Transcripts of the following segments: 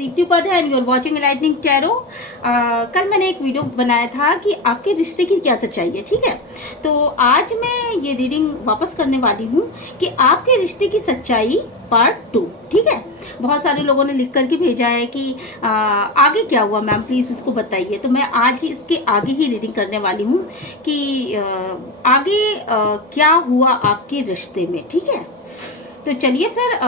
Deepti Upadhyay and you are watching enlightening tarot. कल मैंने एक वीडियो बनाया था कि आपके रिश्ते की क्या सच्चाई है, ठीक है। तो आज मैं ये रीडिंग वापस करने वाली हूँ कि आपके रिश्ते की सच्चाई पार्ट 2, ठीक है। बहुत सारे लोगों ने लिख करके भेजा है कि आगे क्या हुआ मैम, प्लीज़ इसको बताइए। तो मैं आज ही इसके आगे ही रीडिंग करने वाली हूँ कि आगे क्या हुआ आपके रिश्ते में, ठीक है। तो चलिए फिर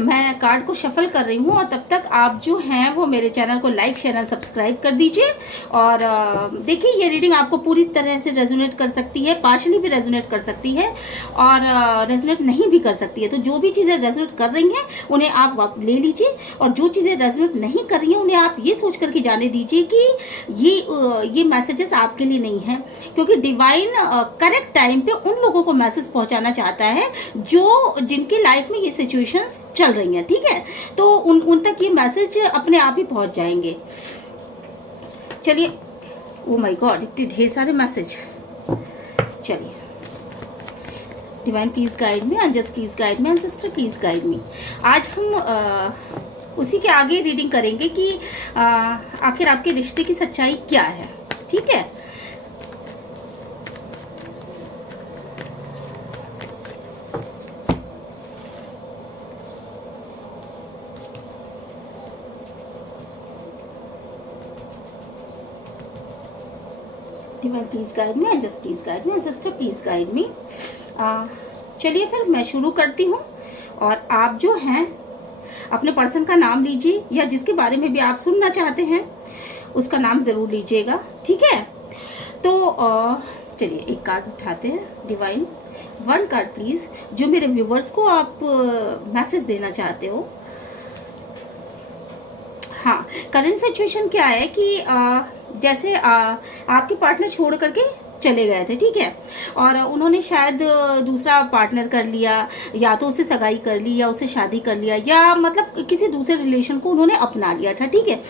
मैं कार्ड को शफल कर रही हूँ और तब तक आप जो हैं वो मेरे चैनल को लाइक शेयर एंड सब्सक्राइब कर दीजिए। और देखिए ये रीडिंग आपको पूरी तरह से रेजोनेट कर सकती है, पार्शली भी रेजोनेट कर सकती है और रेजोनेट नहीं भी कर सकती है। तो जो भी चीज़ें रेजोनेट कर रही हैं उन्हें आप ले लीजिए और जो चीज़ें रेजोनेट नहीं कर रही हैं उन्हें आप ये सोच करके जाने दीजिए कि ये मैसेजेस आपके लिए नहीं है, क्योंकि डिवाइन करेक्ट टाइम पे उन लोगों को मैसेज पहुंचाना चाहता है जो जिनकी लाइफ में ये सिचुएशंस चल रही हैं, ठीक है। तो उन तक ये मैसेज अपने आप ही पहुंच जाएंगे। चलिए, ओ माय गॉड, इतने ढेर सारे मैसेज। चलिए, divine please guide me, angels please guide me, ancestor please guide me. आज हम उसी के आगे रीडिंग करेंगे कि आखिर आपके रिश्ते की सच्चाई क्या है, ठीक है। Divine please guide me, angels please guide me, ancestor please guide me. चलिए फिर मैं शुरू करती हूँ और आप जो हैं अपने पर्सन का नाम लीजिए या जिसके बारे में भी आप सुनना चाहते हैं उसका नाम ज़रूर लीजिएगा, ठीक है। तो चलिए एक कार्ड उठाते हैं। डिवाइन वन कार्ड प्लीज़, जो मेरे व्यूवर्स को आप मैसेज देना चाहते हो। हाँ, करंट सिचुएशन क्या है कि जैसे आपके पार्टनर छोड़ करके चले गए थे, ठीक है, और उन्होंने शायद दूसरा पार्टनर कर लिया, या तो उससे सगाई कर ली या उससे शादी कर लिया, या मतलब किसी दूसरे रिलेशन को उन्होंने अपना लिया था, ठीक है।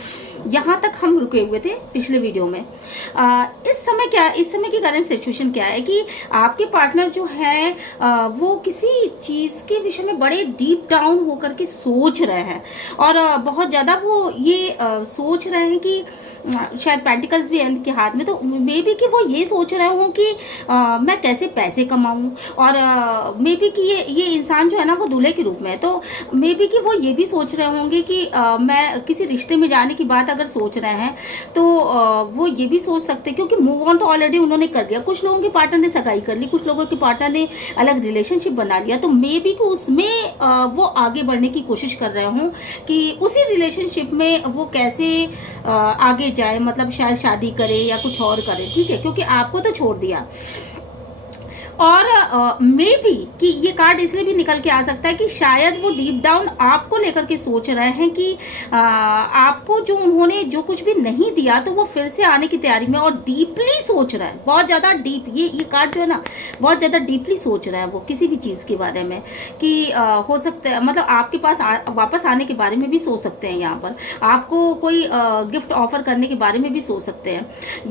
यहाँ तक हम रुके हुए थे पिछले वीडियो में। इस समय की करंट सिचुएशन क्या है कि आपके पार्टनर जो है वो किसी चीज़ के विषय में बड़े डीप डाउन होकर के सोच रहे हैं और बहुत ज़्यादा वो ये सोच रहे हैं कि शायद पेंटिकल्स भी है इनके हाथ में, तो मे बी कि वो ये सोच रहे हों कि मैं कैसे पैसे कमाऊं, और मे बी कि ये इंसान जो है ना वो दूल्हे के रूप में है, तो मे बी कि वो ये भी सोच रहे होंगे कि मैं किसी रिश्ते में जाने की बात अगर सोच रहे हैं तो वो ये भी सोच सकते हैं, क्योंकि मूव ऑन तो ऑलरेडी उन्होंने कर दिया। कुछ लोगों के पार्टनर ने सगाई कर ली, कुछ लोगों के पार्टनर ने अलग रिलेशनशिप बना लिया, तो मे बी कि उसमें वो आगे बढ़ने की कोशिश कर रहे हों कि उसी रिलेशनशिप में वो कैसे आगे जाए, मतलब शायद शादी करे या कुछ और करे, ठीक है, क्योंकि आपको तो छोड़ दिया। और मे बी कि ये कार्ड इसलिए भी निकल के आ सकता है कि शायद वो डीप डाउन आपको लेकर के सोच रहे हैं कि आपको जो उन्होंने जो कुछ भी नहीं दिया तो वो फिर से आने की तैयारी में और डीपली सोच रहे हैं, बहुत ज़्यादा डीप। ये कार्ड जो है ना बहुत ज़्यादा डीपली सोच रहे हैं वो किसी भी चीज़ के बारे में कि हो सकता है, मतलब आपके पास वापस आने के बारे में भी सोच सकते हैं, यहाँ पर आपको कोई गिफ्ट ऑफर करने के बारे में भी सोच सकते हैं,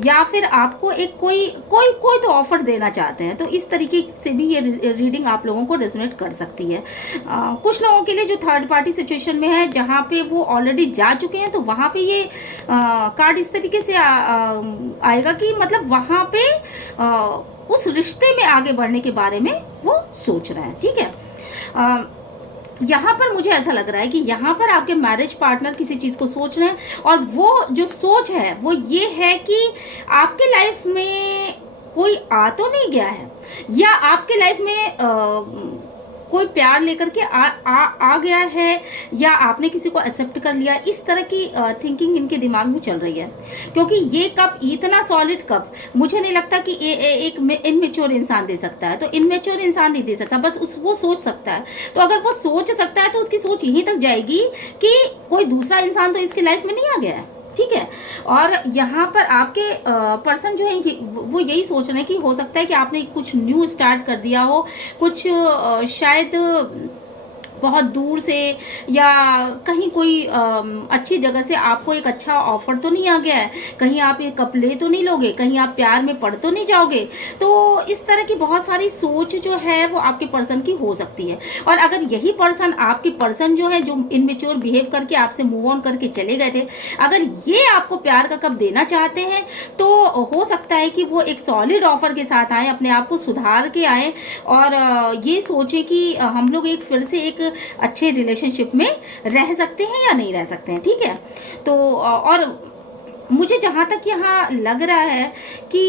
या फिर आपको एक कोई तो ऑफर देना चाहते हैं। तो इस तरीके से भी ये रीडिंग आप लोगों को रेजोनेट कर सकती है। कुछ लोगों के लिए जो थर्ड पार्टी सिचुएशन में है, जहाँ पे वो ऑलरेडी जा चुके हैं, तो वहाँ पे ये कार्ड इस तरीके से आएगा कि मतलब वहाँ पे उस रिश्ते में आगे बढ़ने के बारे में वो सोच रहे हैं, ठीक है। यहाँ पर मुझे ऐसा लग रहा है कि यहाँ पर आपके मैरिज पार्टनर किसी चीज़ को सोच रहे हैं, और वो जो सोच है वो ये है कि आपके लाइफ में कोई आ तो नहीं गया है, या आपके लाइफ में कोई प्यार लेकर के आ गया है, या आपने किसी को एक्सेप्ट कर लिया। इस तरह की थिंकिंग इनके दिमाग में चल रही है, क्योंकि ये कप, इतना सॉलिड कप मुझे नहीं लगता कि एक इनमेच्योर इंसान दे सकता है। तो इनमेच्योर इंसान नहीं दे सकता, बस वो सोच सकता है। तो अगर वो सोच सकता है तो उसकी सोच यहीं तक जाएगी कि कोई दूसरा इंसान तो इसकी लाइफ में नहीं आ गया है, ठीक है। और यहाँ पर आपके पर्सन जो है वो यही सोच रहे हैं कि हो सकता है कि आपने कुछ न्यू स्टार्ट कर दिया हो, कुछ शायद बहुत दूर से या कहीं कोई अच्छी जगह से आपको एक अच्छा ऑफर तो नहीं आ गया है, कहीं आप ये कप ले तो नहीं लोगे, कहीं आप प्यार में पड़ तो नहीं जाओगे। तो इस तरह की बहुत सारी सोच जो है वो आपके पर्सन की हो सकती है। और अगर यही पर्सन, आपके पर्सन जो है, जो इनमेच्योर बिहेव करके आपसे मूव ऑन करके चले गए थे, अगर ये आपको प्यार का कप देना चाहते हैं तो हो सकता है कि वो एक सॉलिड ऑफर के साथ आए, अपने आप को सुधार के आए और ये सोचे कि हम लोग एक फिर से एक अच्छे रिलेशनशिप में रह सकते हैं या नहीं रह सकते हैं। ठीक है, तो और मुझे जहाँ तक यहाँ लग रहा है कि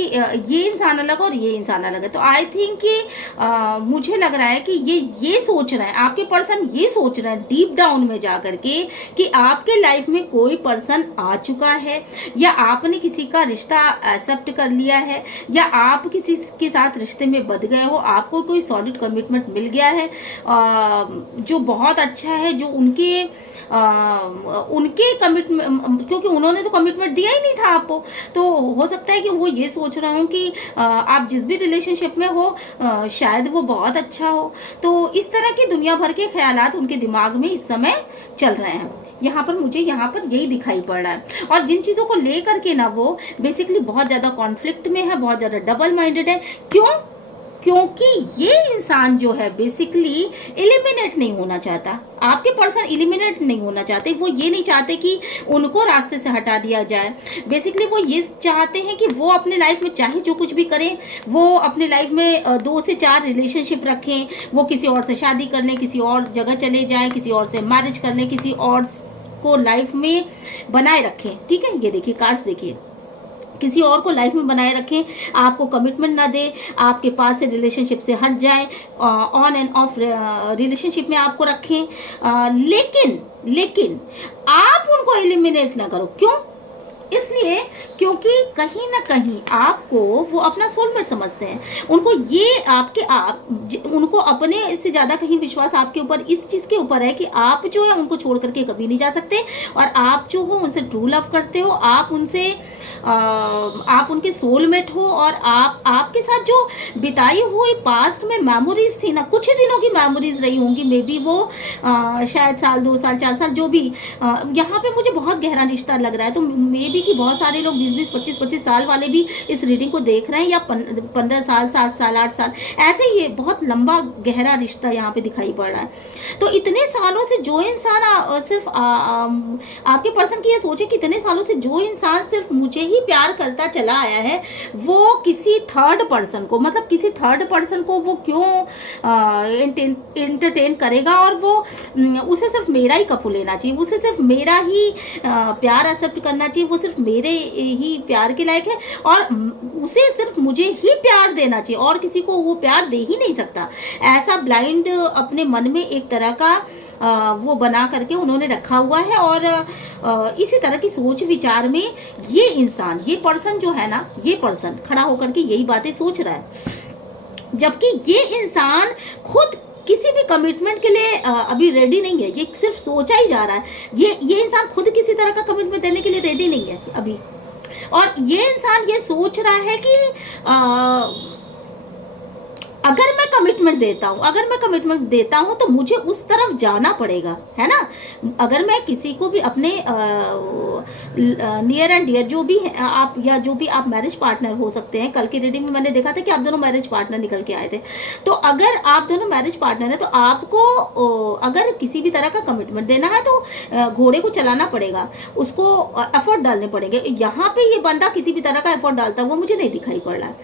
ये इंसान अलग और ये इंसान अलग है, तो आई थिंक कि मुझे लग रहा है कि ये सोच रहे हैं, आपके पर्सन ये सोच रहे हैं डीप डाउन में जा करके कि आपके लाइफ में कोई पर्सन आ चुका है, या आपने किसी का रिश्ता एक्सेप्ट कर लिया है, या आप किसी के साथ रिश्ते में बंध गए हो, आपको कोई सॉलिड कमिटमेंट मिल गया है जो बहुत अच्छा है, जो उनके कमिटमेंट, क्योंकि उन्होंने तो कमिटमेंट दिया ही नहीं था आपको। तो हो सकता है कि वो ये सोच रहा हूँ कि आप जिस भी रिलेशनशिप में हो शायद वो बहुत अच्छा हो। तो इस तरह की दुनिया भर के ख्यालात उनके दिमाग में इस समय चल रहे हैं। मुझे यहाँ पर यही दिखाई पड़ रहा है। और जिन चीज़ों को लेकर के ना वो बेसिकली बहुत ज़्यादा कॉन्फ्लिक्ट में है, बहुत ज़्यादा डबल माइंडेड है। क्योंकि ये इंसान जो है बेसिकली एलिमिनेट नहीं होना चाहता, आपके पर्सन एलिमिनेट नहीं होना चाहते। वो ये नहीं चाहते कि उनको रास्ते से हटा दिया जाए। बेसिकली वो ये चाहते हैं कि वो अपने लाइफ में चाहे जो कुछ भी करें, वो अपने लाइफ में 2 से 4 रिलेशनशिप रखें, वो किसी और से शादी कर लें, किसी और जगह चले जाएं, किसी और से मैरिज कर लें, किसी और को लाइफ में बनाए रखें। ठीक है, ये देखिए कार्ड्स देखिए, किसी और को लाइफ में बनाए रखें, आपको कमिटमेंट ना दे, आपके पास से रिलेशनशिप से हट जाए, ऑन एंड ऑफ रिलेशनशिप में आपको रखें, लेकिन आप उनको एलिमिनेट ना करो। क्यों? इसलिए क्योंकि कहीं ना कहीं आपको वो अपना सोलमेट समझते हैं। उनको उनको अपने से ज्यादा कहीं विश्वास आपके ऊपर इस चीज के ऊपर है कि आप जो है उनको छोड़ करके कभी नहीं जा सकते, और आप जो हो उनसे ट्रू लव करते हो, आप उनके सोलमेट हो, और आपके साथ जो बिताई हुई पास्ट में मेमोरीज थी ना, कुछ दिनों की मेमोरीज रही होंगी, मे बी वो शायद साल 2 साल 4 साल जो भी, यहाँ पे मुझे बहुत गहरा रिश्ता लग रहा है। तो मे बी कि बहुत सारे लोग 20-20 25-25 साल वाले भी इस रीडिंग को देख रहे हैं, या 15 साल 7 साल 8 साल, ऐसे ये बहुत लंबा गहरा रिश्ता यहाँ पे दिखाई पड़ रहा है। तो इतने सालों से जो इंसान सिर्फ आपके पर्सन की ये सोचे कि इतने सालों से जो इंसान सिर्फ मुझे ही प्यार करता चला आया है, वो किसी थर्ड पर्सन को, मतलब किसी थर्ड पर्सन को वो क्यों एंटरटेन करेगा, और वो उसे सिर्फ मेरा ही कप लेना चाहिए, उसे सिर्फ मेरा ही प्यार एक्सेप्ट करना चाहिए, वो सिर्फ मेरे ही प्यार के लायक है, और उसे सिर्फ मुझे ही प्यार देना चाहिए, और किसी को वो प्यार दे ही नहीं सकता। ऐसा ब्लाइंड अपने मन में एक तरह का वो बना करके उन्होंने रखा हुआ है। और इसी तरह की सोच विचार में ये इंसान, ये पर्सन जो है ना, ये पर्सन खड़ा होकर के यही बातें सोच रहा है, जबकि ये इंसान खुद किसी भी कमिटमेंट के लिए अभी रेडी नहीं है। ये सिर्फ सोचा ही जा रहा है। ये इंसान खुद किसी तरह का कमिटमेंट देने के लिए रेडी नहीं है अभी। और ये इंसान ये सोच रहा है कि अगर मैं कमिटमेंट देता हूं तो मुझे उस तरफ जाना पड़ेगा, है ना। अगर मैं किसी को भी अपने नियर एंड डियर जो भी है आप, या जो भी आप मैरिज पार्टनर हो सकते हैं, कल की रीडिंग में मैंने देखा था कि आप दोनों मैरिज पार्टनर निकल के आए थे। तो अगर आप दोनों मैरिज पार्टनर है तो आपको अगर किसी भी तरह का कमिटमेंट देना है तो घोड़े को चलाना पड़ेगा, उसको एफर्ट डालने पड़ेंगे। यहाँ पे ये बंदा किसी भी तरह का एफर्ट डालता हुआ मुझे नहीं दिखाई पड़ रहा है।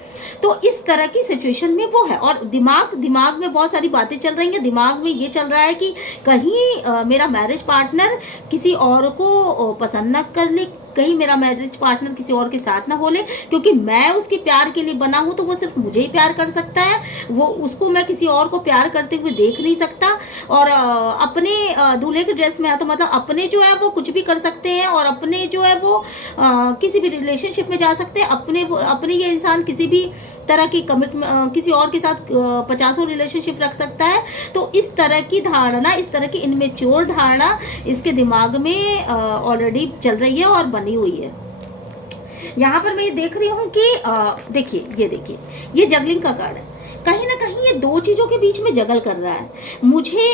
तो इस तरह की सिचुएशन में वो है, और दिमाग में बहुत सारी बातें चल रही हैं। दिमाग में ये चल रहा है कि कहीं मेरा मैरिज पार्टनर किसी और को पसंद न कर ले, कहीं मेरा मैरिज पार्टनर किसी और के साथ ना हो ले, क्योंकि मैं उसके प्यार के लिए बना हूं, तो वो सिर्फ मुझे ही प्यार कर सकता है, वो उसको मैं किसी और को प्यार करते हुए देख नहीं सकता। और अपने दूल्हे के ड्रेस में है, तो मतलब अपने जो है वो कुछ भी कर सकते हैं, और अपने जो है वो किसी भी रिलेशनशिप में जा सकते हैं। अपने ये इंसान किसी भी तरह की कमिटमेंट किसी और के साथ 50 रिलेशनशिप रख सकता है। तो इस तरह की धारणा, इस तरह की इनमेच्योर धारणा इसके दिमाग में ऑलरेडी चल रही है और बनी हुई है। यहाँ पर मैं देख रही हूँ कि देखिए ये जगलिंग का कार्ड है। कहीं ना कहीं ये दो चीजों के बीच में जगल कर रहा है। मुझे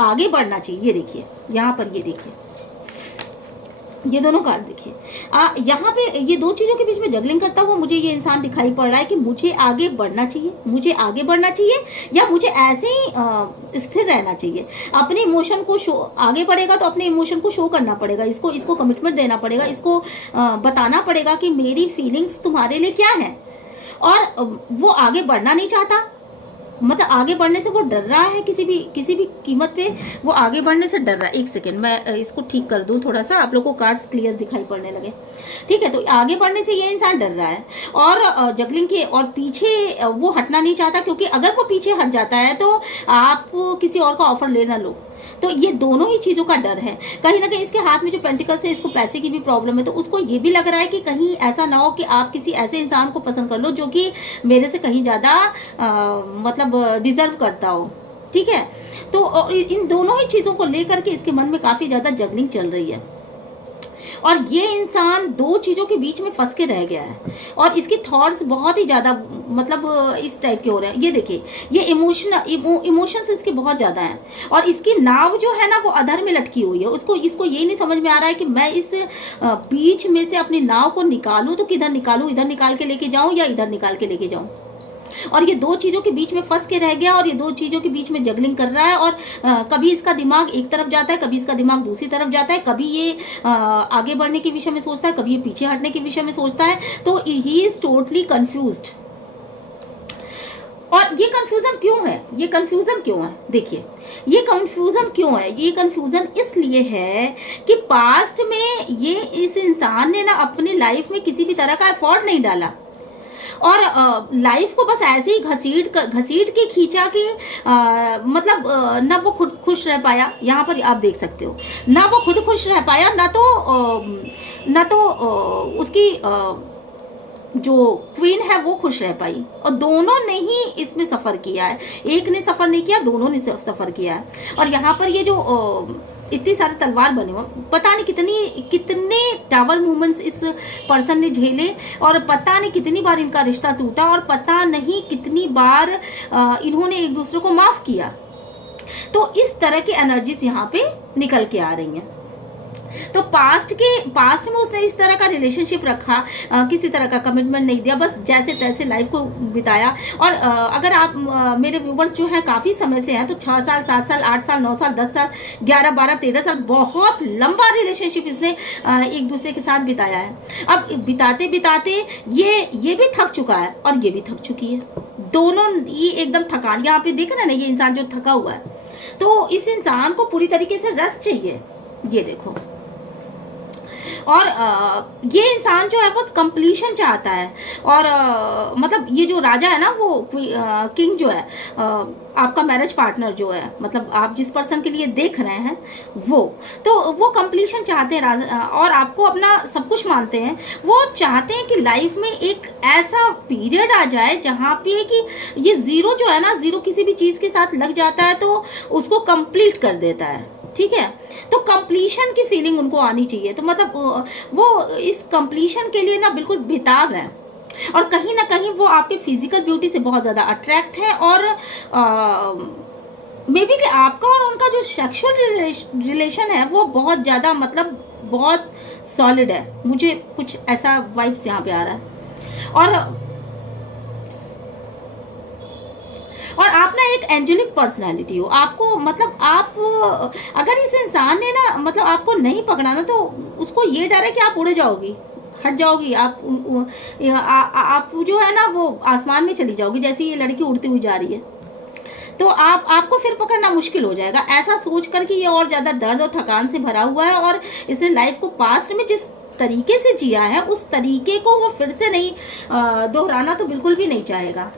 आगे बढ़ना चाहिए। ये देखिए यहाँ पर, ये देखिए ये दोनों कार्ड देखिए, यहाँ पे ये दो चीज़ों के बीच में जगलिंग करता हुआ मुझे ये इंसान दिखाई पड़ रहा है कि मुझे आगे बढ़ना चाहिए, मुझे आगे बढ़ना चाहिए, या मुझे ऐसे ही स्थिर रहना चाहिए। अपने इमोशन को शो, आगे बढ़ेगा तो अपने इमोशन को शो करना पड़ेगा, इसको कमिटमेंट देना पड़ेगा, इसको बताना पड़ेगा कि मेरी फीलिंग्स तुम्हारे लिए क्या है। और वो आगे बढ़ना नहीं चाहता, मतलब आगे बढ़ने से वो डर रहा है, किसी भी कीमत पे वो आगे बढ़ने से डर रहा है। एक सेकेंड, मैं इसको ठीक कर दूं थोड़ा सा, आप लोगों को कार्ड्स क्लियर दिखाई पड़ने लगे। ठीक है, तो आगे बढ़ने से ये इंसान डर रहा है और जगलिंग के, और पीछे वो हटना नहीं चाहता, क्योंकि अगर वो पीछे हट जाता है तो आप किसी और का ऑफर ले ना लो। तो ये दोनों ही चीज़ों का डर है। कहीं ना कहीं इसके हाथ में जो पेंटिकल्स है, इसको पैसे की भी प्रॉब्लम है, तो उसको ये भी लग रहा है कि कहीं ऐसा ना हो कि आप किसी ऐसे इंसान को पसंद कर लो जो कि मेरे से कहीं ज़्यादा मतलब डिजर्व करता हो। ठीक है, तो इन दोनों ही चीज़ों को लेकर के इसके मन में काफ़ी ज़्यादा जगलिंग चल रही है और ये इंसान दो चीज़ों के बीच में फंस के रह गया है और इसके थॉट्स बहुत ही ज़्यादा मतलब इस टाइप के हो रहे हैं। ये देखिए, ये इमोशंस इसके बहुत ज़्यादा हैं और इसकी नाव जो है ना वो अधर में लटकी हुई है। इसको यही नहीं समझ में आ रहा है कि मैं इस बीच में से अपनी नाव को निकालूं तो किधर निकालूं, इधर निकाल के लेके जाऊं या इधर निकाल के लेके जाऊं। और ये दो चीज़ों के बीच में फंस के रह गया और ये दो चीज़ों के बीच में जगलिंग कर रहा है और कभी इसका दिमाग एक तरफ जाता है, कभी इसका दिमाग दूसरी तरफ जाता है, कभी ये आगे बढ़ने के विषय में सोचता है, कभी ये पीछे हटने के विषय में सोचता है। तो ही इज टोटली कंफ्यूज्ड। और ये कंफ्यूजन क्यों है? ये कंफ्यूजन क्यों है? देखिए, ये कंफ्यूजन क्यों है? ये कंफ्यूजन इसलिए है कि पास्ट में ये इस इंसान ने ना अपनी लाइफ में किसी भी तरह का एफर्ट नहीं डाला और लाइफ को बस ऐसे ही घसीट के खींचा कि मतलब ना वो खुद खुश रह पाया। यहाँ पर आप देख सकते हो, ना वो खुद खुश रह पाया, ना तो उसकी जो क्वीन है वो खुश रह पाई। और दोनों ने ही इसमें सफ़र किया है, एक ने सफ़र नहीं किया, दोनों ने सफ़र किया है। और यहाँ पर ये जो इतनी सारे तलवार बने हुए, पता नहीं कितने टावर मूवमेंट्स इस पर्सन ने झेले और पता नहीं कितनी बार इनका रिश्ता टूटा और पता नहीं कितनी बार इन्होंने एक दूसरे को माफ़ किया। तो इस तरह की एनर्जीज यहाँ पे निकल के आ रही हैं। तो पास्ट में उसने इस तरह का रिलेशनशिप रखा, किसी तरह का कमिटमेंट नहीं दिया, बस जैसे तैसे लाइफ को बिताया। और अगर आप मेरे व्यूवर्स जो हैं काफ़ी समय से हैं तो 6 साल 7 साल 8 साल 9 साल 10 साल 11 12 13 साल बहुत लंबा रिलेशनशिप इसने एक दूसरे के साथ बिताया है। अब बिताते बिताते ये भी थक चुका है और ये भी थक चुकी है। दोनों ही एकदम थकान, यहाँ पे देखा ना ये इंसान जो थका हुआ है, तो इस इंसान को पूरी तरीके से रेस्ट चाहिए। ये देखो, और ये इंसान जो है वो कंप्लीशन चाहता है और मतलब ये जो राजा है ना वो किंग जो है, आपका मैरिज पार्टनर जो है, मतलब आप जिस पर्सन के लिए देख रहे हैं वो कंप्लीशन चाहते हैं और आपको अपना सब कुछ मानते हैं। वो चाहते हैं कि लाइफ में एक ऐसा पीरियड आ जाए जहाँ पे कि ये ज़ीरो जो है ना, ज़ीरो किसी भी चीज़ के साथ लग जाता है तो उसको कंप्लीट कर देता है। ठीक है, तो कंप्लीशन की फीलिंग उनको आनी चाहिए। तो मतलब वो इस कंप्लीशन के लिए ना बिल्कुल बेताब है और कहीं ना कहीं वो आपके फिजिकल ब्यूटी से बहुत ज़्यादा अट्रैक्ट है और मे बी कि आपका और उनका जो सेक्सुअल रिलेशन है वो बहुत ज़्यादा मतलब बहुत सॉलिड है। मुझे कुछ ऐसा वाइब्स यहाँ पे आ रहा है। और आप ना एक एंजेलिक पर्सनालिटी हो, आपको मतलब आप अगर इस इंसान ने ना मतलब आपको नहीं पकड़ाना तो उसको ये डर है कि आप उड़ जाओगी, हट जाओगी, आप जो है ना वो आसमान में चली जाओगी जैसे ये लड़की उड़ती हुई जा रही है। तो आपको फिर पकड़ना मुश्किल हो जाएगा। ऐसा सोच कर कि ये और ज़्यादा दर्द और थकान से भरा हुआ है और इसने लाइफ को पास्ट में जिस तरीके से जिया है उस तरीके को वो फिर से नहीं दोहराना तो बिल्कुल भी नहीं चाहेगा।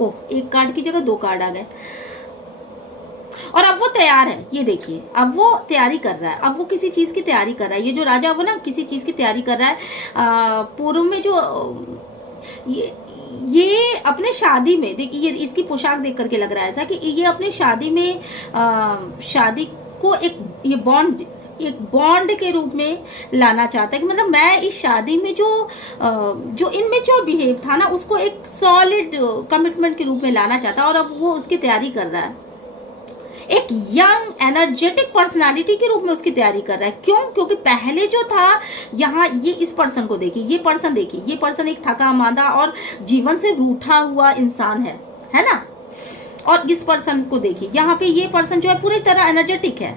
ओह, एक कार्ड की जगह 2 कार्ड आ गए और अब वो तैयार है। ये देखिए, अब वो तैयारी कर रहा है, अब वो किसी चीज़ की तैयारी कर रहा है। ये जो राजा वो ना किसी चीज़ की तैयारी कर रहा है। पूर्व में जो ये अपने शादी में देखिए, ये इसकी पोशाक देख करके लग रहा है ऐसा कि ये अपने शादी में शादी को एक ये बॉन्ड एक बॉन्ड के रूप में लाना चाहता है कि मतलब मैं इस शादी में जो इनमेच्योर बिहेव था ना, उसको एक सॉलिड कमिटमेंट के रूप में लाना चाहता है, और अब वो उसकी तैयारी कर रहा है, एक यंग एनर्जेटिक पर्सनालिटी के रूप में उसकी तैयारी कर रहा है। क्यों? क्योंकि पहले जो था, यहाँ ये इस पर्सन को देखिए, ये पर्सन एक थका मांदा और जीवन से रूठा हुआ इंसान है ना। और इस पर्सन को देखिए, यहाँ पे ये पर्सन जो है पूरी तरह एनर्जेटिक है।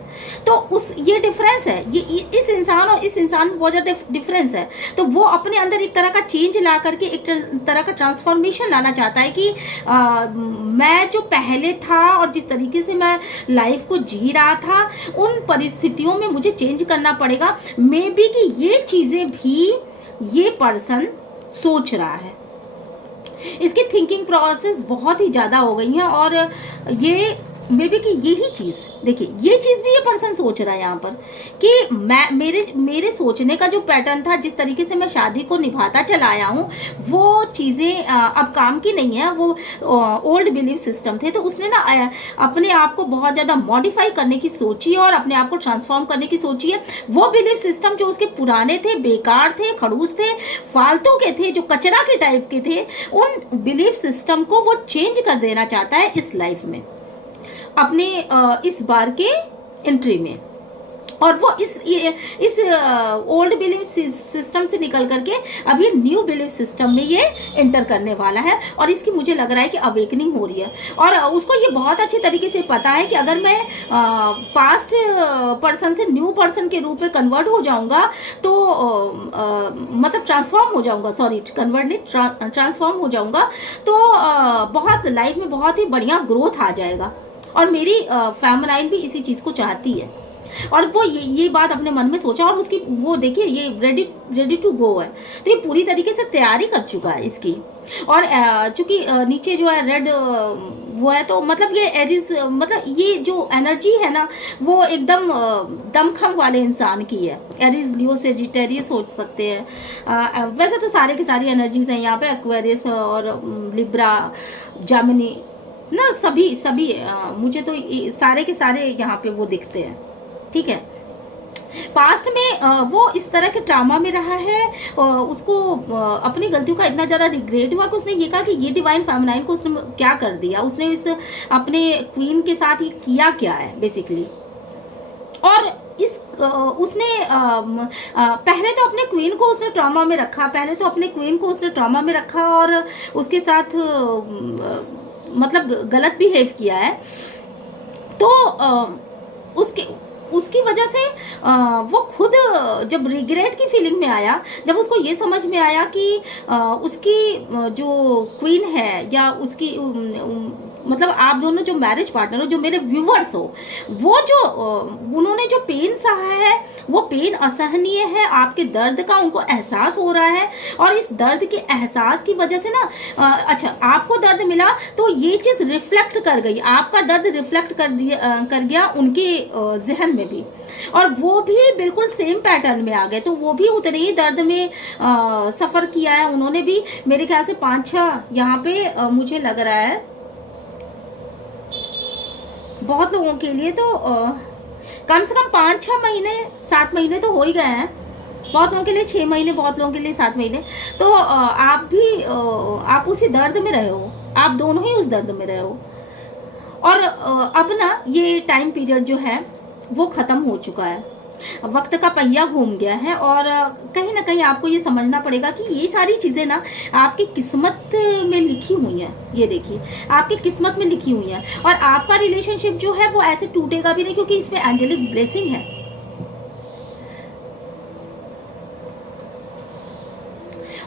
तो ये डिफरेंस है, ये इस इंसान और इस इंसान में बहुत ज़्यादा डिफरेंस है। तो वो अपने अंदर एक तरह का चेंज ला करके एक तरह का ट्रांसफॉर्मेशन लाना चाहता है कि मैं जो पहले था और जिस तरीके से मैं लाइफ को जी रहा था, उन परिस्थितियों में मुझे चेंज करना पड़ेगा। मे बी कि ये चीज़ें भी ये पर्सन सोच रहा है। इसकी थिंकिंग प्रोसेस बहुत ही ज़्यादा हो गई है, और ये मे बी कि यही चीज़ देखिए, ये चीज़ भी ये पर्सन सोच रहा है यहाँ पर कि मेरे सोचने का जो पैटर्न था, जिस तरीके से मैं शादी को निभाता चला आया हूँ, वो चीज़ें अब काम की नहीं है, वो ओल्ड बिलीफ सिस्टम थे। तो उसने ना अपने आप को बहुत ज़्यादा मॉडिफाई करने की सोची है और अपने आप को ट्रांसफॉर्म करने की सोची है। वो बिलीफ सिस्टम जो उसके पुराने थे, बेकार थे, खड़ूस थे, फालतू के थे, जो कचरा के टाइप के थे, उन बिलीफ सिस्टम को वो चेंज कर देना चाहता है इस लाइफ में, अपने इस बार के एंट्री में। और वो इस ओल्ड बिलीफ सिस्टम से निकल करके अब ये न्यू बिलीफ सिस्टम में ये एंटर करने वाला है, और इसकी मुझे लग रहा है कि अवेकनिंग हो रही है। और उसको ये बहुत अच्छे तरीके से पता है कि अगर मैं पास्ट पर्सन से न्यू पर्सन के रूप में कन्वर्ट हो जाऊंगा, तो मतलब ट्रांसफॉर्म हो जाऊंगा, सॉरी कन्वर्ट नहीं, ट्रांसफॉर्म हो जाऊंगा, तो बहुत लाइफ में बहुत ही बढ़िया ग्रोथ आ जाएगा। और मेरी फैमिली भी इसी चीज़ को चाहती है, और वो ये बात अपने मन में सोचा, और उसकी वो देखिए ये रेडी टू गो है। तो ये पूरी तरीके से तैयारी कर चुका है इसकी। और चूंकि नीचे जो है रेड वो है, तो मतलब ये एरिस, मतलब ये जो एनर्जी है ना, वो एकदम दमखम वाले इंसान की है। एरिस, लियो, सेजिटेरियस सोच सकते हैं। वैसे तो सारे की सारी एनर्जीज हैं यहाँ पे, एक्वेरियस और लिब्रा, जेमिनी ना, सभी मुझे तो सारे के सारे यहाँ पे वो दिखते हैं। ठीक है, पास्ट में वो इस तरह के ट्रामा में रहा है, उसको अपनी गलतियों का इतना ज़्यादा रिग्रेट हुआ कि उसने ये कहा कि ये डिवाइन फेमिनाइन को उसने क्या कर दिया, उसने इस अपने क्वीन के साथ ये किया क्या है बेसिकली। और उसने पहले तो अपने क्वीन को उसने ट्रॉमा में रखा, और उसके साथ मतलब गलत बिहेव किया है। तो उसकी वजह से वो खुद जब रिग्रेट की फीलिंग में आया, जब उसको ये समझ में आया कि उसकी जो क्वीन है, या उसकी मतलब आप दोनों जो मैरिज पार्टनर हो, जो मेरे व्यूवर्स हो, वो जो उन्होंने जो पेन सहा है, वो पेन असहनीय है। आपके दर्द का उनको एहसास हो रहा है, और इस दर्द के एहसास की वजह से ना अच्छा, आपको दर्द मिला तो ये चीज़ रिफ्लेक्ट कर गई, आपका दर्द रिफ्लेक्ट कर गया उनके जहन में भी, और वो भी बिल्कुल सेम पैटर्न में आ गए। तो वो भी उतने ही दर्द में सफ़र किया है उन्होंने भी। मेरे ख्याल से 5-6 यहाँ पे मुझे लग रहा है बहुत लोगों के लिए तो कम से कम 5-6 महीने, 7 महीने तो हो ही गए हैं। बहुत लोगों के लिए 6 महीने, बहुत लोगों के लिए 7 महीने। तो आप उसी दर्द में रहे हो, आप दोनों ही उस दर्द में रहे हो। और अब ना ये टाइम पीरियड जो है वो ख़त्म हो चुका है, वक्त का पहिया घूम गया है, और कहीं ना कहीं आपको ये समझना पड़ेगा कि ये सारी चीज़ें ना आपकी किस्मत में लिखी हुई हैं। ये देखिए, आपकी किस्मत में लिखी हुई हैं, और आपका रिलेशनशिप जो है वो ऐसे टूटेगा भी नहीं, क्योंकि इसमें एंजेलिक ब्लेसिंग है।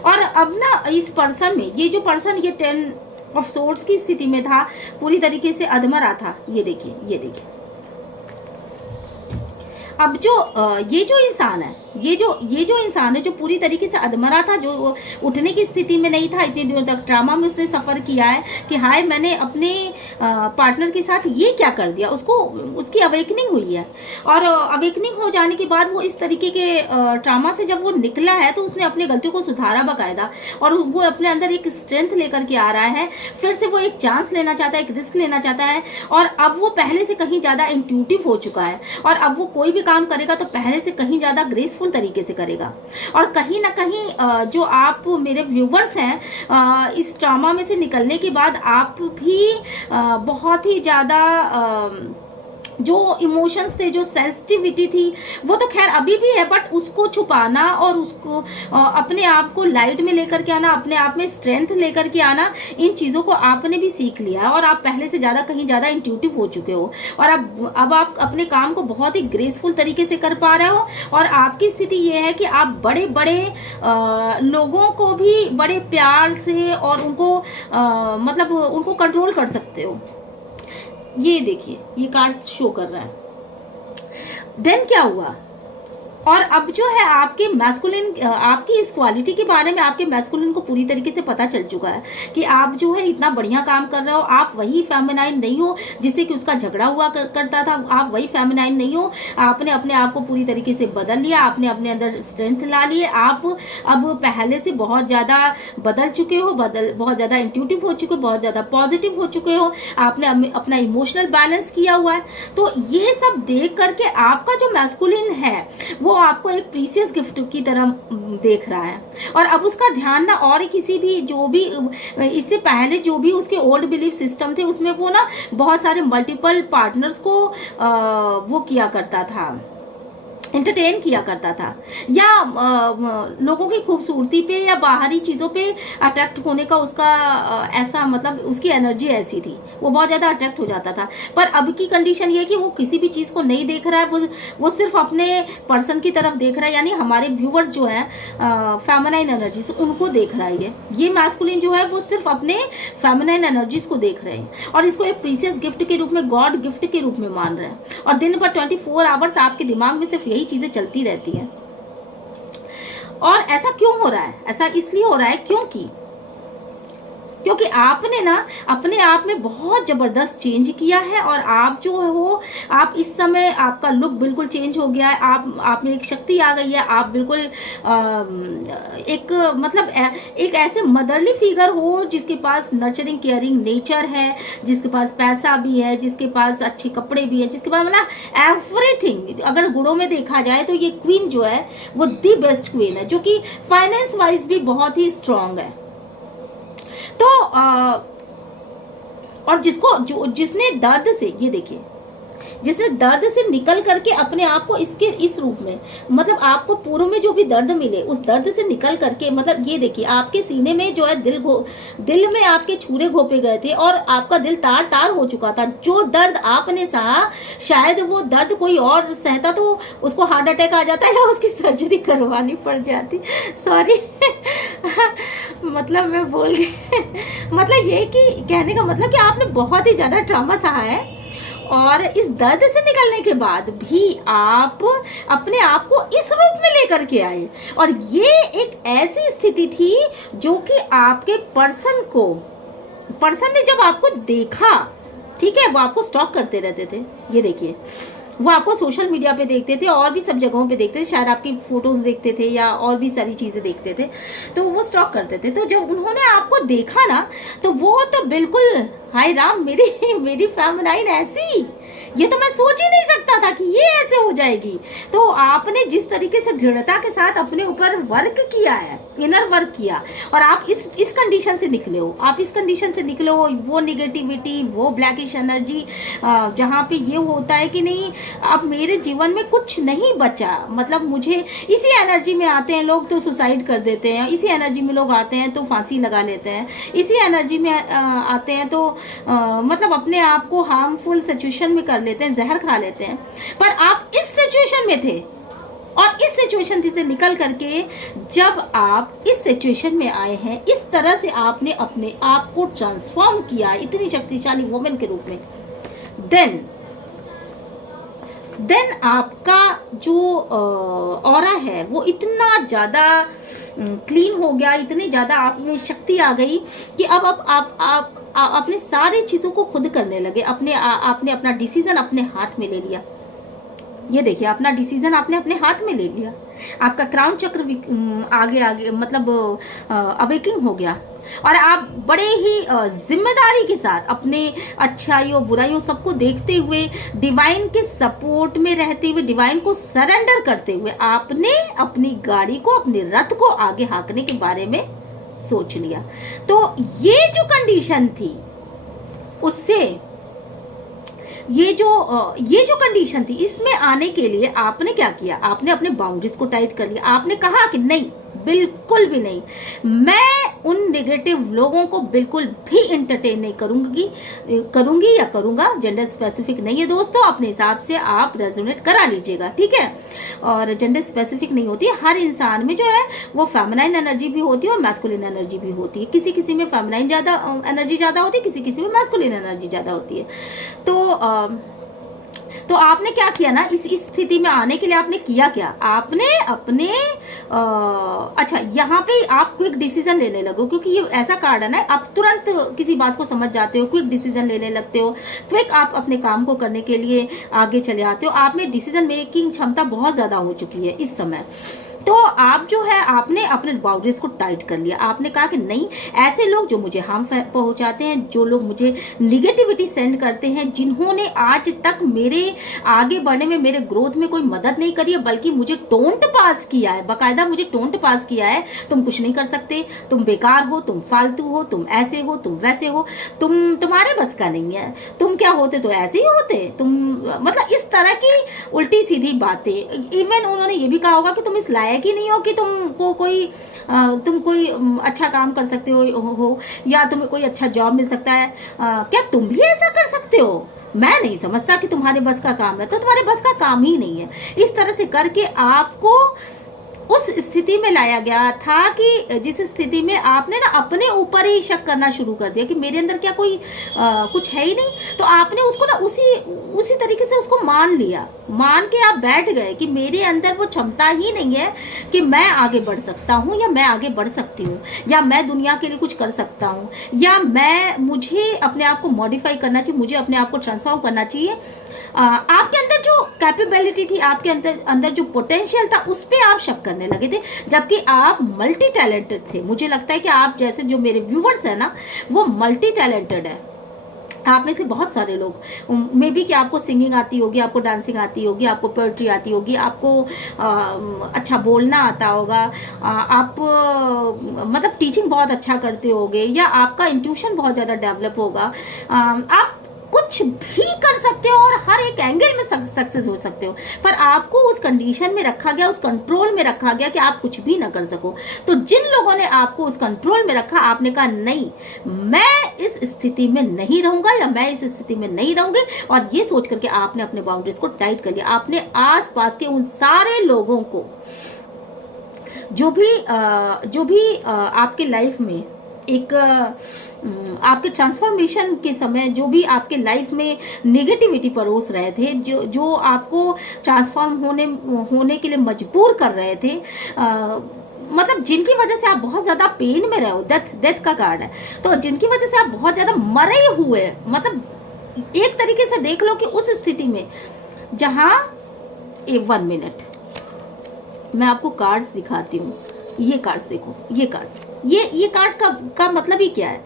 और अब ना इस पर्सन में, ये जो पर्सन ये 10 ऑफ सोर्ड्स की स्थिति में था, पूरी तरीके से अधमरा था। ये देखिए अब जो ये जो इंसान है, ये जो इंसान है जो पूरी तरीके से अधमरा था, जो उठने की स्थिति में नहीं था, इतनी देर तक ट्रामा में उसने सफ़र किया है कि हाय मैंने अपने पार्टनर के साथ ये क्या कर दिया, उसकी अवेकनिंग हुई है। और अवेकनिंग हो जाने के बाद वो इस तरीके के ट्रामा से जब वो निकला है, तो उसने अपनी गलतियों को सुधारा बाकायदा, और वो अपने अंदर एक स्ट्रेंथ लेकर के आ रहा है। फिर से वो एक चांस लेना चाहता है, एक रिस्क लेना चाहता है, और अब वो पहले से कहीं ज़्यादा इंट्यूटिव हो चुका है, और अब वो कोई भी काम करेगा तो पहले से कहीं ज़्यादा ग्रेसफुल तरीके से करेगा। और कहीं ना कहीं जो आप मेरे व्यूवर्स हैं, इस ट्रॉमा में से निकलने के बाद आप भी बहुत ही ज़्यादा जो इमोशंस थे, जो सेंसिटिविटी थी, वो तो खैर अभी भी है, बट उसको छुपाना और उसको अपने आप को लाइट में लेकर के आना, अपने आप में स्ट्रेंथ लेकर के आना, इन चीज़ों को आपने भी सीख लिया है और आप पहले से ज़्यादा कहीं ज़्यादा इंट्यूटिव हो चुके हो। और अब आप अपने काम को बहुत ही ग्रेसफुल तरीके से कर पा रहे हो। और आपकी स्थिति ये है कि आप बड़े बड़े लोगों को भी बड़े प्यार से और उनको मतलब उनको कंट्रोल कर सकते हो। ये देखिए, ये कार्ड्स शो कर रहा है। देन क्या हुआ, और अब जो है आपके मैस्कुलिन, आपकी इस क्वालिटी के बारे में आपके मैस्कुलिन को पूरी तरीके से पता चल चुका है कि आप जो है इतना बढ़िया काम कर रहे हो। आप वही फेमिनाइन नहीं हो जिससे कि उसका झगड़ा हुआ करता था, आप वही फेमिनाइन नहीं हो। आपने अपने आप को पूरी तरीके से बदल लिया, आपने अपने अंदर स्ट्रेंथ ला लिए। आप अब पहले से बहुत ज़्यादा बदल चुके हो, बहुत ज़्यादा इंट्यूटिव हो चुके हो, बहुत ज़्यादा पॉजिटिव हो चुके हो। आपने अपना इमोशनल बैलेंस किया हुआ है। तो ये सब देख करके आपका जो मैस्कुलिन है वो आपको एक प्रीसियस गिफ्ट की तरह देख रहा है। और अब उसका ध्यान ना और किसी भी, जो भी इससे पहले जो भी उसके ओल्ड बिलीफ सिस्टम थे उसमें वो ना बहुत सारे मल्टीपल पार्टनर्स को वो किया करता था, एंटरटेन किया करता था, या लोगों की खूबसूरती पे या बाहरी चीज़ों पे अट्रैक्ट होने का उसका ऐसा मतलब उसकी एनर्जी ऐसी थी, वो बहुत ज़्यादा अट्रैक्ट हो जाता था। पर अब की कंडीशन ये है कि वो किसी भी चीज़ को नहीं देख रहा है, वो सिर्फ अपने पर्सन की तरफ देख रहा है, यानी हमारे व्यूवर्स जो हैं फेमिनाइन एनर्जीज उनको देख रहा है। ये मैस्कुलिन जो है वो सिर्फ अपने फेमिनाइन एनर्जीज को देख रहे हैं और इसको एक प्रीसियस गिफ्ट के रूप में, गॉड गिफ्ट के रूप में मान रहे हैं। और दिन भर 24 आवर्स आपके दिमाग में सिर्फ यही चीजें चलती रहती हैं। और ऐसा क्यों हो रहा है? ऐसा इसलिए हो रहा है क्योंकि आपने ना अपने आप में बहुत जबरदस्त चेंज किया है। और आप जो है वो, आप इस समय आपका लुक बिल्कुल चेंज हो गया है। आप में एक शक्ति आ गई है। आप बिल्कुल एक मतलब एक ऐसे मदरली फिगर हो जिसके पास नर्चरिंग केयरिंग नेचर है, जिसके पास पैसा भी है, जिसके पास अच्छे कपड़े भी है, जिसके पास मतलब एवरीथिंग। अगर गुणों में देखा जाए तो ये क्वीन जो है वो दी बेस्ट क्वीन है, जो कि फाइनेंस वाइज भी बहुत ही स्ट्रांग है। तो और जिसने दर्द से, ये देखिए, जिसने दर्द से निकल करके अपने आप को इस रूप में, मतलब आपको पूर्व में जो भी दर्द मिले उस दर्द से निकल करके, मतलब ये देखिए आपके सीने में जो है दिल में आपके छुरे घोपे गए थे और आपका दिल तार तार हो चुका था। जो दर्द आपने सहा, शायद वो दर्द कोई और सहता तो उसको हार्ट अटैक आ जाता या उसकी सर्जरी करवानी पड़ जाती। सॉरी मतलब मैं बोल गई मतलब ये कि कहने का मतलब कि आपने बहुत ही ज़्यादा ट्रॉमा सहा है और इस दर्द से निकलने के बाद भी आप अपने आप को इस रूप में लेकर के आए। और ये एक ऐसी स्थिति थी जो कि आपके पर्सन ने जब आपको देखा, ठीक है, वो आपको स्टॉक करते रहते थे। ये देखिए, वो आपको सोशल मीडिया पे देखते थे और भी सब जगहों पे देखते थे, शायद आपकी फोटोज देखते थे या और भी सारी चीज़ें देखते थे, तो वो स्टॉक करते थे। तो जब उन्होंने आपको देखा ना, तो वो तो बिल्कुल, हाय राम, मेरी फेमिनाइन ऐसी, ये तो मैं सोच ही नहीं सकता था कि ये ऐसे हो जाएगी। तो आपने जिस तरीके से दृढ़ता के साथ अपने ऊपर वर्क किया है, इनर वर्क किया, और आप इस कंडीशन से निकले हो। आप इस कंडीशन से निकले हो, वो निगेटिविटी, वो ब्लैकिश एनर्जी, जहाँ पे ये होता है कि नहीं अब मेरे जीवन में कुछ नहीं बचा, मतलब मुझे इसी एनर्जी में आते हैं लोग तो सुसाइड कर देते हैं, इसी एनर्जी में लोग आते हैं तो फांसी लगा लेते हैं, इसी एनर्जी में आते हैं तो मतलब अपने आप को हार्मफुल सिचुएशन में कर लेते हैं, जहर खा लेते हैं। पर आप इस सिचुएशन में थे और इस सिचुएशन से निकल करके जब आप इस सिचुएशन में आए हैं, इस तरह से आपने अपने आप को ट्रांसफॉर्म किया इतनी शक्तिशाली वुमेन के रूप में, देन आपका जो ऑरा है वो इतना ज़्यादा क्लीन हो गया, इतनी ज़्यादा आप में शक्ति आ गई कि अब आप अपने सारी चीज़ों को खुद करने लगे। आपने अपना डिसीजन अपने हाथ में ले लिया। ये देखिए, अपना डिसीजन आपने अपने हाथ में ले लिया। आपका क्राउन चक्र आगे मतलब अवेकिंग हो गया। और आप बड़े ही जिम्मेदारी के साथ अपने अच्छाइयों बुराइयों सबको देखते हुए, डिवाइन के सपोर्ट में रहते हुए, डिवाइन को सरेंडर करते हुए आपने अपनी गाड़ी को, अपने रथ को आगे हाँकने के बारे में सोच लिया। तो ये जो कंडीशन थी उससे, ये जो कंडीशन थी, इसमें आने के लिए आपने क्या किया? आपने अपने बाउंड्रीज को टाइट कर लिया। आपने कहा कि नहीं, बिल्कुल भी नहीं, मैं उन नेगेटिव लोगों को बिल्कुल भी इंटरटेन नहीं करूंगी या करूंगा। जेंडर स्पेसिफिक नहीं है दोस्तों, अपने हिसाब से आप रेजोनेट करा लीजिएगा, ठीक है। और जेंडर स्पेसिफिक नहीं होती है, हर इंसान में जो है वो फेमिनाइन एनर्जी भी होती है और मैस्कुलिन एनर्जी भी होती है। किसी किसी में फेमिनाइन एनर्जी ज्यादा होती है, किसी किसी में मैस्कुलिन एनर्जी ज्यादा होती है। तो आपने क्या किया ना, इस स्थिति में आने के लिए आपने किया क्या? आपने अपने अच्छा, यहाँ पे आप क्विक डिसीजन लेने लगो, क्योंकि ये ऐसा कार्ड है ना, आप तुरंत किसी बात को समझ जाते हो, क्विक डिसीजन लेने लगते हो, क्विक आप अपने काम को करने के लिए आगे चले आते हो। आप में डिसीजन मेकिंग क्षमता बहुत ज्यादा हो चुकी है इस समय। तो आप जो है, आपने अपने बाउंड्रीज को टाइट कर लिया। आपने कहा कि नहीं, ऐसे लोग जो मुझे हार्म पहुंचाते हैं, जो लोग मुझे निगेटिविटी सेंड करते हैं, जिन्होंने आज तक मेरे आगे बढ़ने में, मेरे ग्रोथ में कोई मदद नहीं करी है, बल्कि मुझे टोंट पास किया है, बाकायदा मुझे टोंट पास किया है, तुम कुछ नहीं कर सकते, तुम बेकार हो, तुम फालतू हो, तुम ऐसे हो, तुम वैसे हो, तुम्हारे बस का नहीं है, तुम क्या होते तो ऐसे ही होते, तुम मतलब इस तरह की उल्टी सीधी बातें। इवन उन्होंने ये भी कहा होगा कि तुम इस लायक कि नहीं हो कि तुम कोई अच्छा काम कर सकते हो या तुम्हें कोई अच्छा जॉब मिल सकता है, क्या तुम भी ऐसा कर सकते हो? मैं नहीं समझता कि तुम्हारे बस का काम है, तो तुम्हारे बस का काम ही नहीं है। इस तरह से करके आपको उस स्थिति में लाया गया था कि जिस स्थिति में आपने ना अपने ऊपर ही शक करना शुरू कर दिया कि मेरे अंदर क्या कोई कुछ है ही नहीं। तो आपने उसको ना उसी तरीके से उसको मान लिया, मान के आप बैठ गए कि मेरे अंदर वो क्षमता ही नहीं है कि मैं आगे बढ़ सकता हूँ, या मैं आगे बढ़ सकती हूँ, या मैं दुनिया के लिए कुछ कर सकता हूँ, या मुझे अपने आप को मॉडिफाई करना चाहिए, मुझे अपने आप को ट्रांसफॉर्म करना चाहिए। आपके अंदर जो कैपेबिलिटी थी, आपके अंदर जो पोटेंशियल था, उस पे आप शक करने लगे थे, जबकि आप मल्टी टैलेंटेड थे। मुझे लगता है कि आप जैसे जो मेरे व्यूवर्स हैं ना, वो मल्टी टैलेंटेड है। आप में से बहुत सारे लोग, मे बी कि आपको सिंगिंग आती होगी, आपको डांसिंग आती होगी, आपको पोएट्री आती होगी, आपको अच्छा बोलना आता होगा, आप मतलब टीचिंग बहुत अच्छा करते होगे, या आपका इंट्यूशन बहुत ज़्यादा डेवलप होगा। आप कुछ भी कर सकते हो और हर एक एंगल में सक्सेस हो सकते हो, पर आपको उस कंडीशन में रखा गया, उस कंट्रोल में रखा गया कि आप कुछ भी ना कर सको। तो जिन लोगों ने आपको उस कंट्रोल में रखा, आपने कहा नहीं, मैं इस स्थिति में नहीं रहूंगा, या मैं इस स्थिति में नहीं रहूंगी, और ये सोच करके आपने अपने बाउंड्रीज को टाइट कर लिया। आपने आसपास के उन सारे लोगों को, जो भी आपके लाइफ में एक आपके ट्रांसफॉर्मेशन के समय जो भी आपके लाइफ में नेगेटिविटी परोस रहे थे, जो आपको ट्रांसफॉर्म होने के लिए मजबूर कर रहे थे, मतलब जिनकी वजह से आप बहुत ज़्यादा पेन में रहे हो, डेथ का कार्ड है, तो जिनकी वजह से आप बहुत ज़्यादा मरे हुए, मतलब एक तरीके से देख लो कि उस स्थिति में जहाँ 1 मिनट मैं आपको कार्ड्स दिखाती हूँ। ये कार्ड्स देखो, ये कार्ड्स, ये कार्ड का मतलब ही क्या है?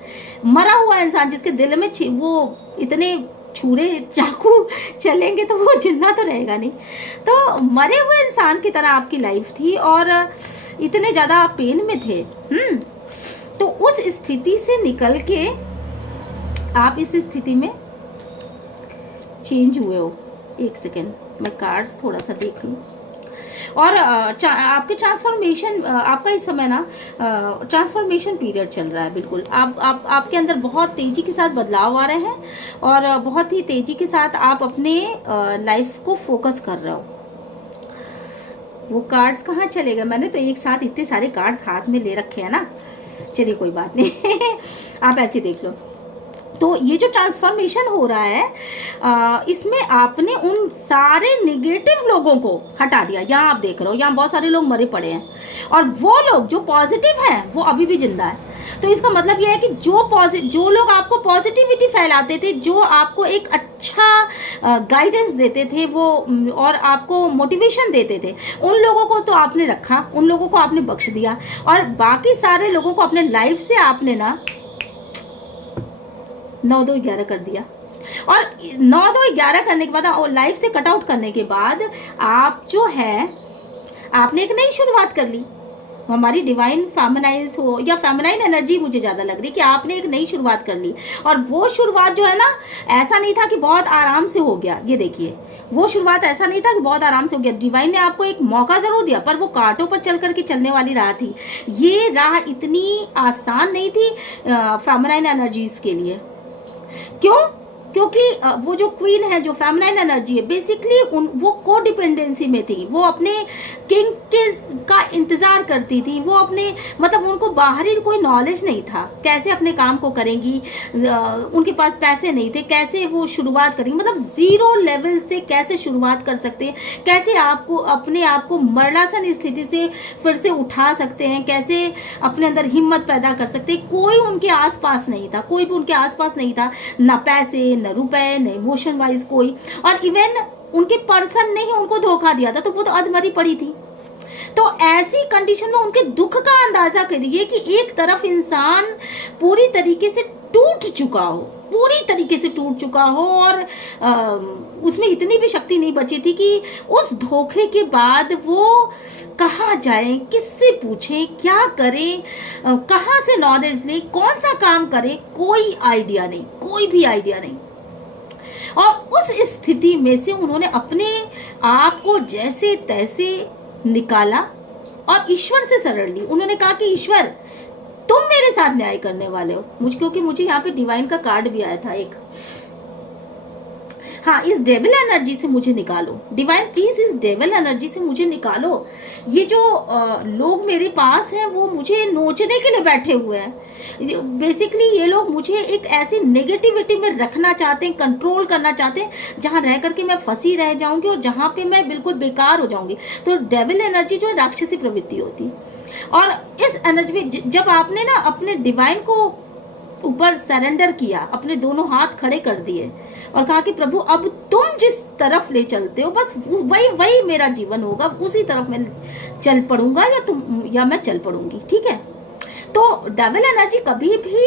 मरा हुआ इंसान जिसके दिल में वो इतने छुरे चाकू चलेंगे तो वो जिंदा तो रहेगा नहीं। तो मरे हुए इंसान की तरह आपकी लाइफ थी और इतने ज़्यादा आप पेन में थे। तो उस स्थिति से निकल के आप इस स्थिति में चेंज हुए हो। एक सेकेंड, मैं कार्ड्स थोड़ा सा देख लूँ। और आपके ट्रांसफॉर्मेशन, आपका इस समय ना ट्रांसफॉर्मेशन पीरियड चल रहा है। बिल्कुल आपके अंदर बहुत तेज़ी के साथ बदलाव आ रहे हैं और बहुत ही तेज़ी के साथ आप अपने लाइफ को फोकस कर रहे हो। वो कार्ड्स कहाँ चले गए? मैंने तो एक साथ इतने सारे कार्ड्स हाथ में ले रखे हैं ना। चलिए कोई बात नहीं आप ऐसे देख लो। तो ये जो ट्रांसफॉर्मेशन हो रहा है, इसमें आपने उन सारे निगेटिव लोगों को हटा दिया। यहाँ आप देख रहे हो, यहाँ बहुत सारे लोग मरे पड़े हैं और वो लोग जो पॉजिटिव हैं वो अभी भी जिंदा है। तो इसका मतलब यह है कि जो लोग आपको पॉजिटिविटी फैलाते थे, जो आपको एक अच्छा गाइडेंस देते थे वो और आपको मोटिवेशन देते थे, उन लोगों को तो आपने रखा, उन लोगों को आपने बख्श दिया, और बाकी सारे लोगों को अपने लाइफ से आपने ना 9-2-11 कर दिया। और 9-2-11 करने के बाद और लाइफ से कट आउट करने के बाद आप जो है आपने एक नई शुरुआत कर ली। हमारी डिवाइन फेमिनाइज हो या फेमिनाइन एनर्जी मुझे ज़्यादा लग रही कि आपने एक नई शुरुआत कर ली, और वो शुरुआत जो है ना, ऐसा नहीं था कि बहुत आराम से हो गया। ये देखिए, वो शुरुआत ऐसा नहीं था कि बहुत आराम से हो गया। डिवाइन ने आपको एक मौका ज़रूर दिया, पर वो कांटों पर चल करके चलने वाली राह थी। ये राह इतनी आसान नहीं थी फेमिनाइन एनर्जीज के लिए। क्यों? क्योंकि वो जो क्वीन है, जो फेमिनाइन एनर्जी है, बेसिकली वो को डिपेंडेंसी में थी। वो अपने किंग का इंतजार करती थी। वो अपने मतलब उनको बाहरी कोई नॉलेज नहीं था कैसे अपने काम को करेंगी, उनके पास पैसे नहीं थे, कैसे वो शुरुआत करेंगी, मतलब जीरो लेवल से कैसे शुरुआत कर सकते हैं, कैसे आपको अपने आप को मरणासन स्थिति से फिर से उठा सकते हैं, कैसे अपने अंदर हिम्मत पैदा कर सकते हैं। कोई उनके आसपास नहीं था, कोई भी उनके आसपास नहीं था, ना पैसे, न रुपए, न इमोशन वाइज कोई, और इवन उनके पर्सन ने ही उनको धोखा दिया था, तो वो तो अधमरी पड़ी थी। तो ऐसी कंडीशन में उनके दुख का अंदाजा करिए कि एक तरफ इंसान पूरी तरीके से टूट चुका हो, पूरी तरीके से टूट चुका हो, और उसमें इतनी भी शक्ति नहीं बची थी कि उस धोखे के बाद वो कहाँ जाए, किससे पूछे, क्या करे, कहाँ से नॉलेज ले, कौन सा काम करे, कोई आइडिया नहीं, कोई भी आइडिया नहीं। और उस स्थिति में से उन्होंने अपने आप को जैसे तैसे निकाला और ईश्वर से शरण ली। उन्होंने कहा कि ईश्वर, तुम मेरे साथ न्याय करने वाले हो। क्योंकि मुझे यहाँ पे डिवाइन का कार्ड भी आया था एक। हाँ, इस डेविल एनर्जी से मुझे निकालो डिवाइन, प्लीज इस डेविल एनर्जी से मुझे निकालो। ये जो लोग मेरे पास हैं वो मुझे नोचने के लिए बैठे हुए हैं। बेसिकली ये लोग मुझे एक ऐसी नेगेटिविटी में रखना चाहते हैं, कंट्रोल करना चाहते हैं, जहां रह करके मैं फंसी रह जाऊंगी और जहां पे मैं बिल्कुल बेकार हो जाऊंगी। तो डेविल एनर्जी जो है राक्षसी प्रवृत्ति होती है। और इस एनर्जी में जब आपने ना अपने डिवाइन को ऊपर सरेंडर किया, अपने दोनों हाथ खड़े कर दिए और कहा कि प्रभु, अब तुम जिस तरफ ले चलते हो बस वही मेरा जीवन होगा, उसी तरफ मैं चल पड़ूंगा या मैं चल पड़ूंगी। ठीक है। तो डेविल एनर्जी कभी भी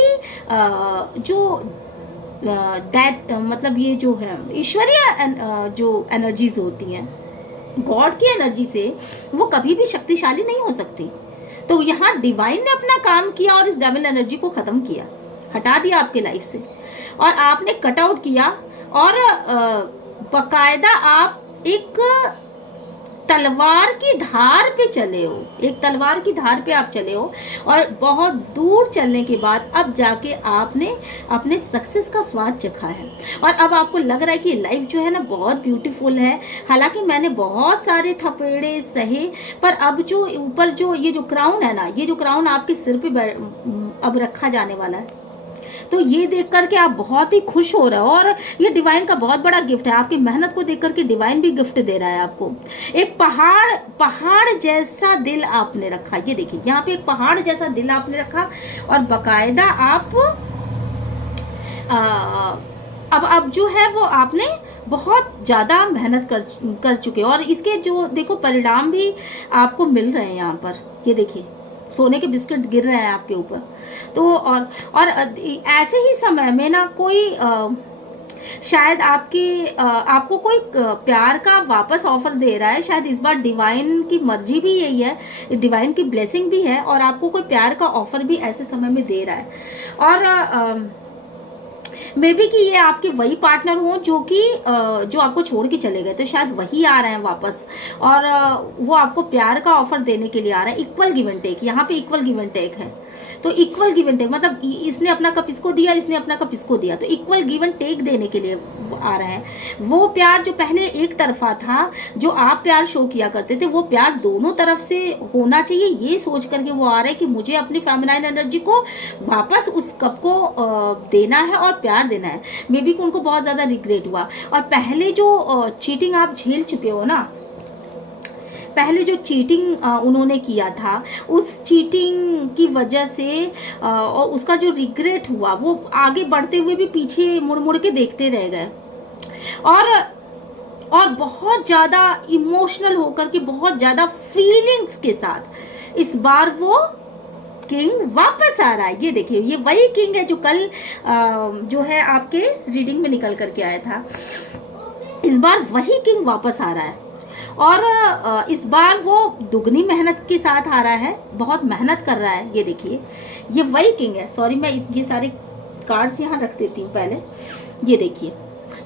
मतलब ये जो है ईश्वरीय जो एनर्जीज होती हैं, गॉड की एनर्जी से, वो कभी भी शक्तिशाली नहीं हो सकती। तो यहाँ डिवाइन ने अपना काम किया और इस डेविल एनर्जी को खत्म किया, हटा दिया आपके लाइफ से, और आपने कट आउट किया। और बकायदा आप एक तलवार की धार पे चले हो, एक तलवार की धार पे आप चले हो, और बहुत दूर चलने के बाद अब जाके आपने अपने सक्सेस का स्वाद चखा है। और अब आपको लग रहा है कि लाइफ जो है ना बहुत ब्यूटीफुल है। हालांकि मैंने बहुत सारे थपेड़े सहे, पर अब जो ऊपर जो ये जो क्राउन है ना, ये जो क्राउन आपके सिर पे अब रखा जाने वाला है, तो ये देख करके आप बहुत ही खुश हो रहे हो। और ये डिवाइन का बहुत बड़ा गिफ्ट है। आपकी मेहनत को देख करके डिवाइन भी गिफ्ट दे रहा है आपको। एक पहाड़ जैसा दिल आपने रखा। ये देखिए, यहाँ पे एक पहाड़ जैसा दिल आपने रखा, और बकायदा आप अब जो है वो आपने बहुत ज़्यादा मेहनत कर चुके हो, और इसके जो देखो परिणाम भी आपको मिल रहे हैं यहाँ पर। ये देखिए, सोने के बिस्किट गिर रहे हैं आपके ऊपर। तो और ऐसे ही समय में ना कोई शायद आपको कोई प्यार का वापस ऑफर दे रहा है। शायद इस बार डिवाइन की मर्जी भी यही है, डिवाइन की ब्लेसिंग भी है, और आपको कोई प्यार का ऑफर भी ऐसे समय में दे रहा है। और मे बी कि ये आपके वही पार्टनर हो जो आपको छोड़ के चले गए, तो शायद वही आ रहे हैं वापस, और वो आपको प्यार का ऑफर देने के लिए आ रहा है। इक्वल गिव एंड टेक, यहाँ पे इक्वल गिव एंड टेक है। तो इक्वल गिव एंड टेक मतलब इसने अपना कप इसको दिया, इसने अपना कप इसको दिया, तो इक्वल गिव एंड टेक देने के लिए आ रहे हैं। वो प्यार जो पहले एक तरफा था, जो आप प्यार शो किया करते थे, वो प्यार दोनों तरफ से होना चाहिए, ये सोच करके वो आ रहा है कि मुझे अपनी फेमिनाइन एनर्जी को वापस उस कप को देना है और प्यार देना है। मे बी कि उनको बहुत ज्यादा रिग्रेट हुआ, और पहले जो चीटिंग आप झेल चुके हो ना, पहले जो चीटिंग उन्होंने किया था, उस चीटिंग की वजह से और उसका जो रिग्रेट हुआ, वो आगे बढ़ते हुए भी पीछे मुड़ मुड़ के देखते रह गए। और बहुत ज़्यादा इमोशनल होकर के, बहुत ज़्यादा फीलिंग्स के साथ इस बार वो किंग वापस आ रहा है। ये देखिए, ये वही किंग है जो कल जो है आपके रीडिंग में निकल करके आया था। इस बार वही किंग वापस आ रहा है और इस बार वो दुगनी मेहनत के साथ आ रहा है, बहुत मेहनत कर रहा है। ये देखिए, ये वही किंग है। सॉरी, मैं ये सारे कार्ड्स यहाँ रख देती हूँ पहले। ये देखिए,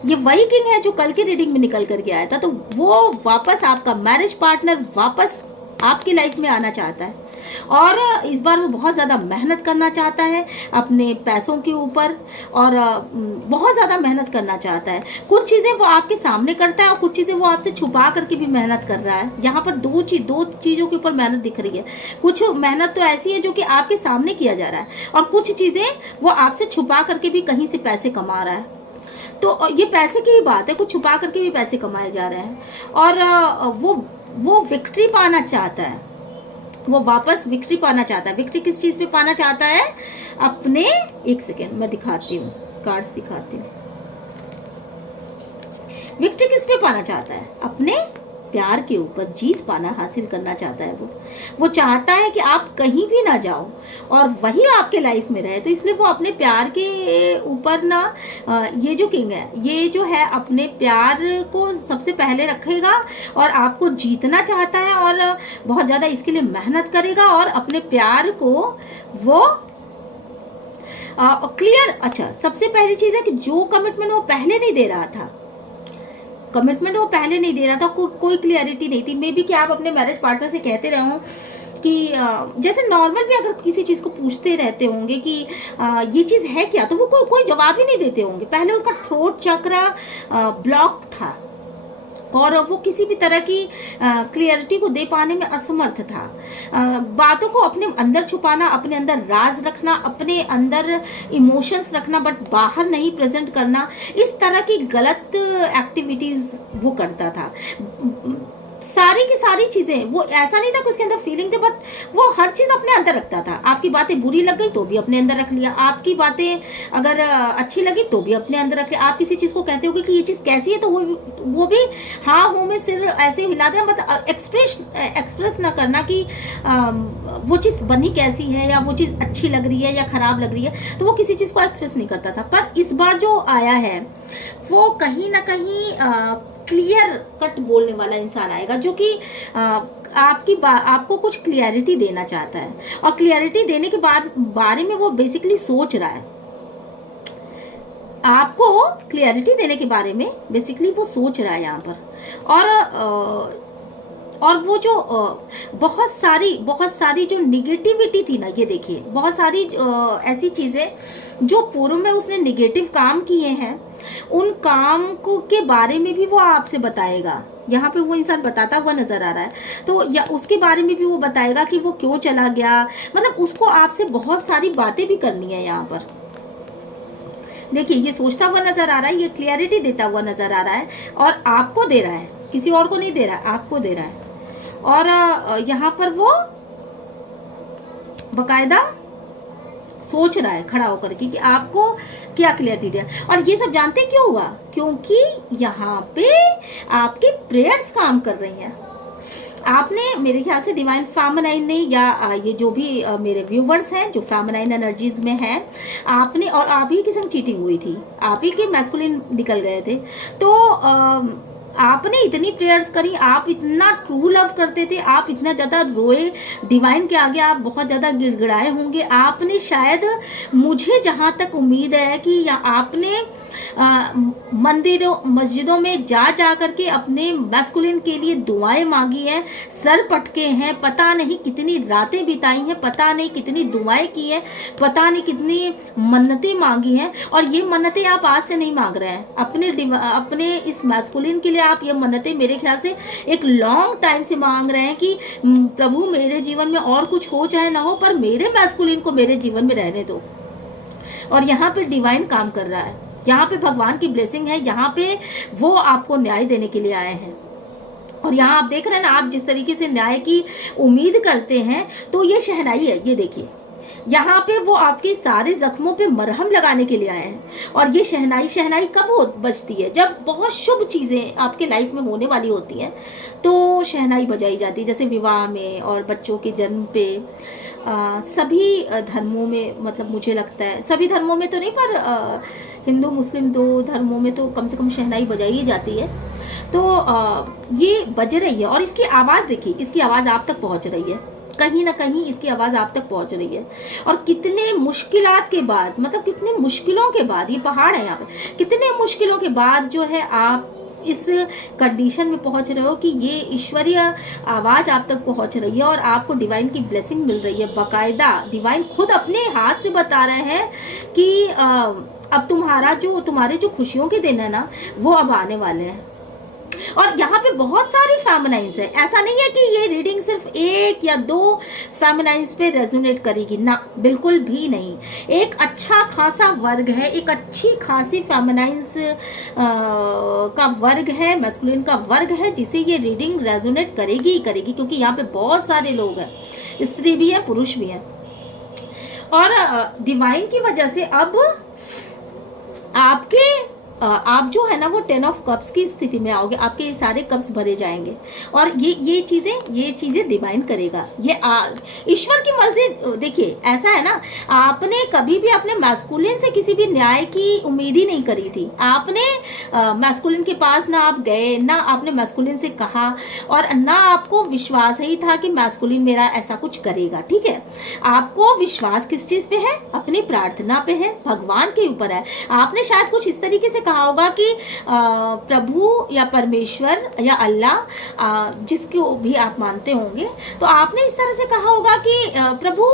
ये वही किंग है जो कल के रीडिंग में निकल करके आया था। तो वो वापस, आपका मैरिज पार्टनर वापस आपकी लाइफ में आना चाहता है और इस बार वो बहुत ज़्यादा मेहनत करना चाहता है अपने पैसों के ऊपर और बहुत ज़्यादा मेहनत करना चाहता है। कुछ चीज़ें वो आपके सामने करता है और कुछ चीज़ें वो आपसे छुपा करके भी मेहनत कर रहा है। यहाँ पर दो चीज़ों के ऊपर मेहनत दिख रही है। कुछ मेहनत तो ऐसी है जो कि आपके सामने किया जा रहा है और कुछ चीज़ें वो आपसे छुपा करके भी कहीं से पैसे कमा रहा है। तो ये पैसे की ही बात है, कुछ छुपा करके भी पैसे कमाए जा रहे हैं और वो विक्ट्री पाना चाहता है। वो वापस विक्ट्री पाना चाहता है। विक्ट्री किस चीज़ पे पाना चाहता है? अपने, एक सेकेंड मैं दिखाती हूँ, कार्ड्स दिखाती हूँ। विक्ट्री किस पे पाना चाहता है? अपने प्यार के ऊपर जीत पाना, हासिल करना चाहता है। वो चाहता है कि आप कहीं भी ना जाओ और वही आपके लाइफ में रहे। तो इसलिए वो अपने प्यार के ऊपर ना, ये जो किंग है, ये जो है अपने प्यार को सबसे पहले रखेगा और आपको जीतना चाहता है और बहुत ज़्यादा इसके लिए मेहनत करेगा और अपने प्यार को वो क्लियर। अच्छा, सबसे पहली चीज़ है कि जो कमिटमेंट वो पहले नहीं दे रहा था, कमिटमेंट वो पहले नहीं दे रहा था, कोई क्लियरिटी नहीं थी। मे बी कि आप अपने मैरिज पार्टनर से कहते रहे हो कि जैसे नॉर्मल भी अगर किसी चीज़ को पूछते रहते होंगे कि ये चीज़ है क्या, तो वो कोई जवाब ही नहीं देते होंगे। पहले उसका थ्रोट चक्र ब्लॉक था और वो किसी भी तरह की क्लियरिटी को दे पाने में असमर्थ था। बातों को अपने अंदर छुपाना, अपने अंदर राज रखना, अपने अंदर इमोशंस रखना बट बाहर नहीं प्रेजेंट करना, इस तरह की गलत एक्टिविटीज़ वो करता था। सारी की सारी चीज़ें, वो ऐसा नहीं था कि उसके अंदर फीलिंग थे, बट वो हर चीज़ अपने अंदर रखता था। आपकी बातें बुरी लग गई तो भी अपने अंदर रख लिया, आपकी बातें अगर अच्छी लगी तो भी अपने अंदर रख लिया। आप किसी चीज़ को कहते हो कि ये चीज़ कैसी है तो वो भी हाँ हूँ में सिर ऐसे हिला देना, मतलब एक्सप्रेस ना करना कि वो चीज़ बनी कैसी है या वो चीज़ अच्छी लग रही है या ख़राब लग रही है, तो वो किसी चीज़ को एक्सप्रेस नहीं करता था। पर इस बार जो आया है वो कहीं ना कहीं क्लियर कट बोलने वाला इंसान आएगा जो कि आपको कुछ क्लियरिटी देना चाहता है और क्लियरिटी देने के बाद बारे में वो बेसिकली सोच रहा है। आपको क्लियरिटी देने के बारे में बेसिकली वो सोच रहा है यहाँ पर। और वो जो बहुत सारी जो निगेटिविटी थी ना, ये देखिए, बहुत सारी ऐसी चीज़ें जो पूर्व में उसने निगेटिव काम किए हैं, उन काम को के बारे में भी वो आपसे बताएगा। यहाँ पे वो इंसान बताता हुआ नजर आ रहा है, तो या उसके बारे में भी वो बताएगा कि वो क्यों चला गया। मतलब उसको आपसे बहुत सारी बातें भी करनी है यहाँ पर। देखिए, ये सोचता हुआ नजर आ रहा है, ये क्लियरिटी देता हुआ नजर आ रहा है और आपको दे रहा है, किसी और को नहीं दे रहा है, आपको दे रहा है। और यहाँ पर वो बकायदा सोच रहा है खड़ा होकर कि आपको क्या क्लियरिटी दिया। और ये सब जानते क्यों हुआ? क्योंकि यहाँ पे आपकी प्रेयर्स काम कर रही हैं। आपने, मेरे ख्याल से डिवाइन फेमिनाइन ने, या ये जो भी मेरे व्यूवर्स हैं जो फेमिनाइन एनर्जीज में हैं, आपने, और आप ही की संग चीटिंग हुई थी, आप ही के मैस्कुलिन निकल गए थे, तो आपने इतनी प्रेयर्स करी, आप इतना ट्रू लव करते थे, आप इतना ज़्यादा रोए डिवाइन के आगे, आप बहुत ज़्यादा गिड़गिड़ाए होंगे। आपने शायद, मुझे जहाँ तक उम्मीद है कि आपने मंदिरों मस्जिदों में जा करके अपने मैस्कुलिन के लिए दुआएं मांगी हैं, सर पटके हैं, पता नहीं कितनी रातें बिताई हैं, पता नहीं कितनी दुआएं की हैं, पता नहीं कितनी मन्नतें मांगी हैं। और ये मन्नतें आप आज से नहीं मांग रहे हैं, अपने इस मैस्कुलिन के लिए आप ये मन्नतें मेरे ख्याल से एक लॉन्ग टाइम से मांग रहे हैं कि प्रभु मेरे जीवन में और कुछ हो चाहे ना हो, पर मेरे मैस्कुलिन को मेरे जीवन में रहने दो। और यहाँ पे डिवाइन काम कर रहा है, यहाँ पे भगवान की ब्लेसिंग है, यहाँ पे वो आपको न्याय देने के लिए आए हैं। और यहाँ आप देख रहे हैं ना, आप जिस तरीके से न्याय की उम्मीद करते हैं, तो ये शहनाई है, ये देखिए यहाँ पे वो आपके सारे जख्मों पे मरहम लगाने के लिए आए हैं। और ये शहनाई, शहनाई कब हो बजती है? जब बहुत शुभ चीज़ें आपके लाइफ में होने वाली होती हैं तो शहनाई बजाई जाती है, जैसे विवाह में और बच्चों के जन्म पे। सभी धर्मों में, मतलब मुझे लगता है सभी धर्मों में तो नहीं, पर हिंदू मुस्लिम दो धर्मों में तो कम से कम शहनाई बजाई जाती है। तो ये बज रही है और इसकी आवाज़ देखिए, इसकी आवाज़ आप तक पहुंच रही है, कहीं ना कहीं इसकी आवाज़ आप तक पहुंच रही है। और कितने मुश्किलात के बाद, मतलब कितने मुश्किलों के बाद, ये पहाड़ है यहाँ पे, कितने मुश्किलों के बाद जो है आप इस कंडीशन में पहुंच रहे हो कि ये ईश्वरीय आवाज़ आप तक पहुंच रही है और आपको डिवाइन की ब्लेसिंग मिल रही है। बाकायदा डिवाइन खुद अपने हाथ से बता रहे हैं कि अब तुम्हारे जो खुशियों के दिन है ना, वो अब आने वाले हैं। और यहाँ पे बहुत सारी फेमिनाइंस है, ऐसा नहीं है कि ये रीडिंग सिर्फ एक या दो फेमिनाइंस पे रेजोनेट करेगी ना, बिल्कुल भी नहीं। एक अच्छा खासा वर्ग है, एक अच्छी खासी फेमिनाइंस का वर्ग है, मैस्कुलिन का वर्ग है, जिसे ये रीडिंग रेजोनेट करेगी ही करेगी, क्योंकि यहाँ पे बहुत सारे लोग हैं, स्त्री भी है, पुरुष भी है। और डिवाइन की वजह से अब आप जो है ना वो 10 ऑफ कप्स की स्थिति में आओगे, आपके ये सारे कप्स भरे जाएंगे। और ये चीजें डिवाइन करेगा, ये ईश्वर की मर्जी। देखिए ऐसा है ना, आपने कभी भी अपने मैस्कुलिन से किसी भी न्याय की उम्मीद ही नहीं करी थी। आपने मैस्कुलिन के पास ना आप गए, ना आपने मैस्कुलिन से कहा, और ना आपको विश्वास ही था कि मैस्कुलिन मेरा ऐसा कुछ करेगा। ठीक है, आपको विश्वास किस चीज पे है? अपनी प्रार्थना पे है, भगवान के ऊपर है। आपने शायद कुछ इस तरीके से कहा होगा कि प्रभु या परमेश्वर या अल्लाह, जिसको भी आप मानते होंगे, तो आपने इस तरह से कहा होगा कि प्रभु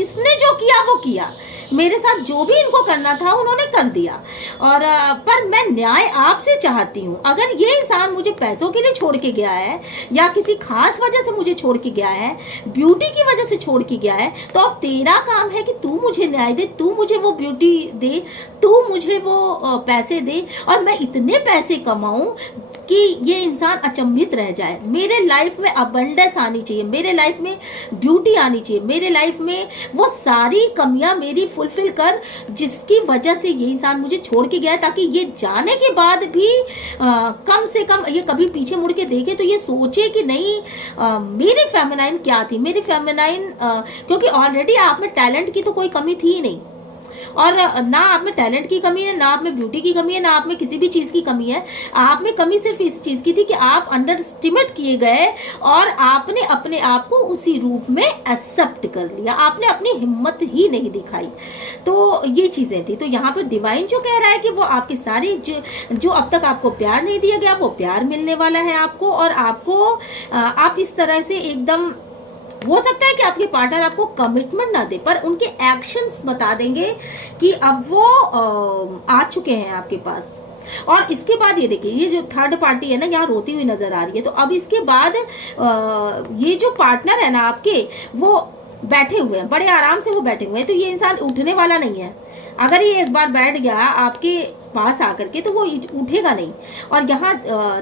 इसने जो किया वो किया, मेरे साथ जो भी इनको करना था उन्होंने कर दिया, और पर मैं न्याय आपसे चाहती हूँ। अगर ये इंसान मुझे पैसों के लिए छोड़ के गया है या किसी खास वजह से मुझे छोड़ के गया है, ब्यूटी की वजह से छोड़ के गया है, तो अब तेरा काम है कि तू मुझे न्याय दे, तू मुझे वो ब्यूटी दे, तू मुझे वो पैसे दे, और मैं इतने पैसे कमाऊं कि ये इंसान अचंभित रह जाए। मेरे लाइफ में अबंडेंस आनी चाहिए, मेरे लाइफ में ब्यूटी आनी चाहिए, मेरे लाइफ में वो सारी कमियां मेरी फुलफिल कर जिसकी वजह से ये इंसान मुझे छोड़ के गया है, ताकि ये जाने के बाद भी कम से कम ये कभी पीछे मुड़ के देखे तो ये सोचे कि नहीं, मेरी फेमिनाइन क्या थी, मेरी फेमिनाइन, क्योंकि ऑलरेडी आप में टैलेंट की तो कोई कमी थी ही नहीं, और ना आप में टैलेंट की कमी है, ना आप में ब्यूटी की कमी है, ना आप में किसी भी चीज़ की कमी है। आप में कमी सिर्फ इस चीज़ की थी कि आप अंडर एस्टिमेट किए गए और आपने अपने आप को उसी रूप में एक्सेप्ट कर लिया, आपने अपनी हिम्मत ही नहीं दिखाई। तो ये चीज़ें थी। तो यहाँ पर डिवाइन जो कह रहा है कि वो आपके सारे जो अब तक आपको प्यार नहीं दिया गया, वो प्यार मिलने वाला है आपको, और आपको आप इस तरह से एकदम, हो सकता है कि आपके पार्टनर आपको कमिटमेंट ना दे, पर उनके एक्शंस बता देंगे कि अब वो आ चुके हैं आपके पास। और इसके बाद ये देखिए, ये जो थर्ड पार्टी है ना, यहाँ रोती हुई नजर आ रही है। तो अब इसके बाद ये जो पार्टनर है ना आपके, वो बैठे हुए हैं, बड़े आराम से वो बैठे हुए हैं। तो ये इंसान उठने वाला नहीं है। अगर ये एक बार बैठ गया आपके पास आकर के, तो वो उठेगा नहीं। और यहाँ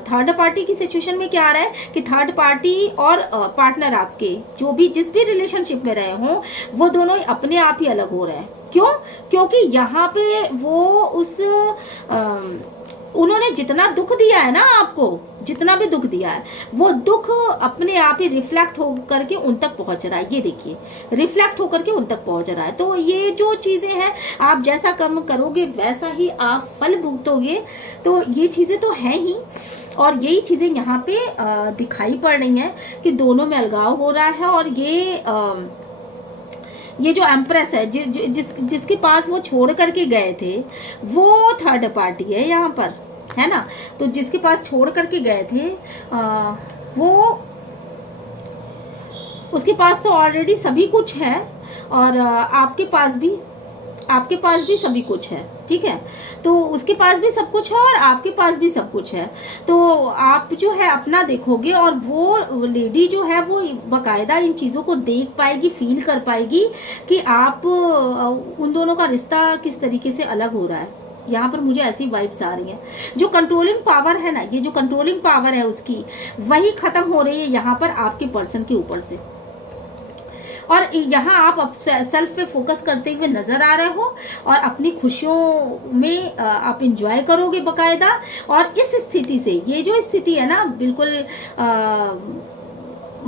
थर्ड पार्टी की सिचुएशन में क्या आ रहा है कि थर्ड पार्टी और पार्टनर आपके जो भी जिस भी रिलेशनशिप में रहे हों, वो दोनों अपने आप ही अलग हो रहे हैं। क्यों? क्योंकि यहाँ पे वो उन्होंने जितना दुख दिया है ना आपको, जितना भी दुख दिया है, वो दुख अपने आप ही रिफ्लेक्ट होकर के उन तक पहुंच रहा है। ये देखिए, रिफ्लेक्ट होकर के उन तक पहुंच रहा है। तो ये जो चीजें हैं, आप जैसा कर्म करोगे वैसा ही आप फल भुगतोगे। तो ये चीजें तो हैं ही, और यही चीजें यहाँ पे दिखाई पड़ रही हैं कि दोनों में अलगाव हो रहा है। और ये जो एम्प्रेस है, जिसके पास वो छोड़ करके गए थे, वो थर्ड पार्टी है यहाँ पर, है ना। तो जिसके पास छोड़ करके गए थे, वो उसके पास तो ऑलरेडी सभी कुछ है, और आपके पास भी सभी कुछ है। ठीक है, तो उसके पास भी सब कुछ है और आपके पास भी सब कुछ है। तो आप जो है अपना देखोगे, और वो लेडी जो है वो बकायदा इन चीज़ों को देख पाएगी, फील कर पाएगी कि आप उन दोनों का रिश्ता किस तरीके से अलग हो रहा है। यहाँ पर मुझे ऐसी वाइब्स आ रही हैं। जो कंट्रोलिंग पावर है ना, ये जो कंट्रोलिंग पावर है उसकी, वही खत्म हो रही है यहाँ पर आपके पर्सन के ऊपर से। और यहाँ आप सेल्फ पे फोकस करते हुए नजर आ रहे हो और अपनी खुशियों में आप इंजॉय करोगे बकायदा। और इस स्थिति से, ये जो स्थिति है ना, बिल्कुल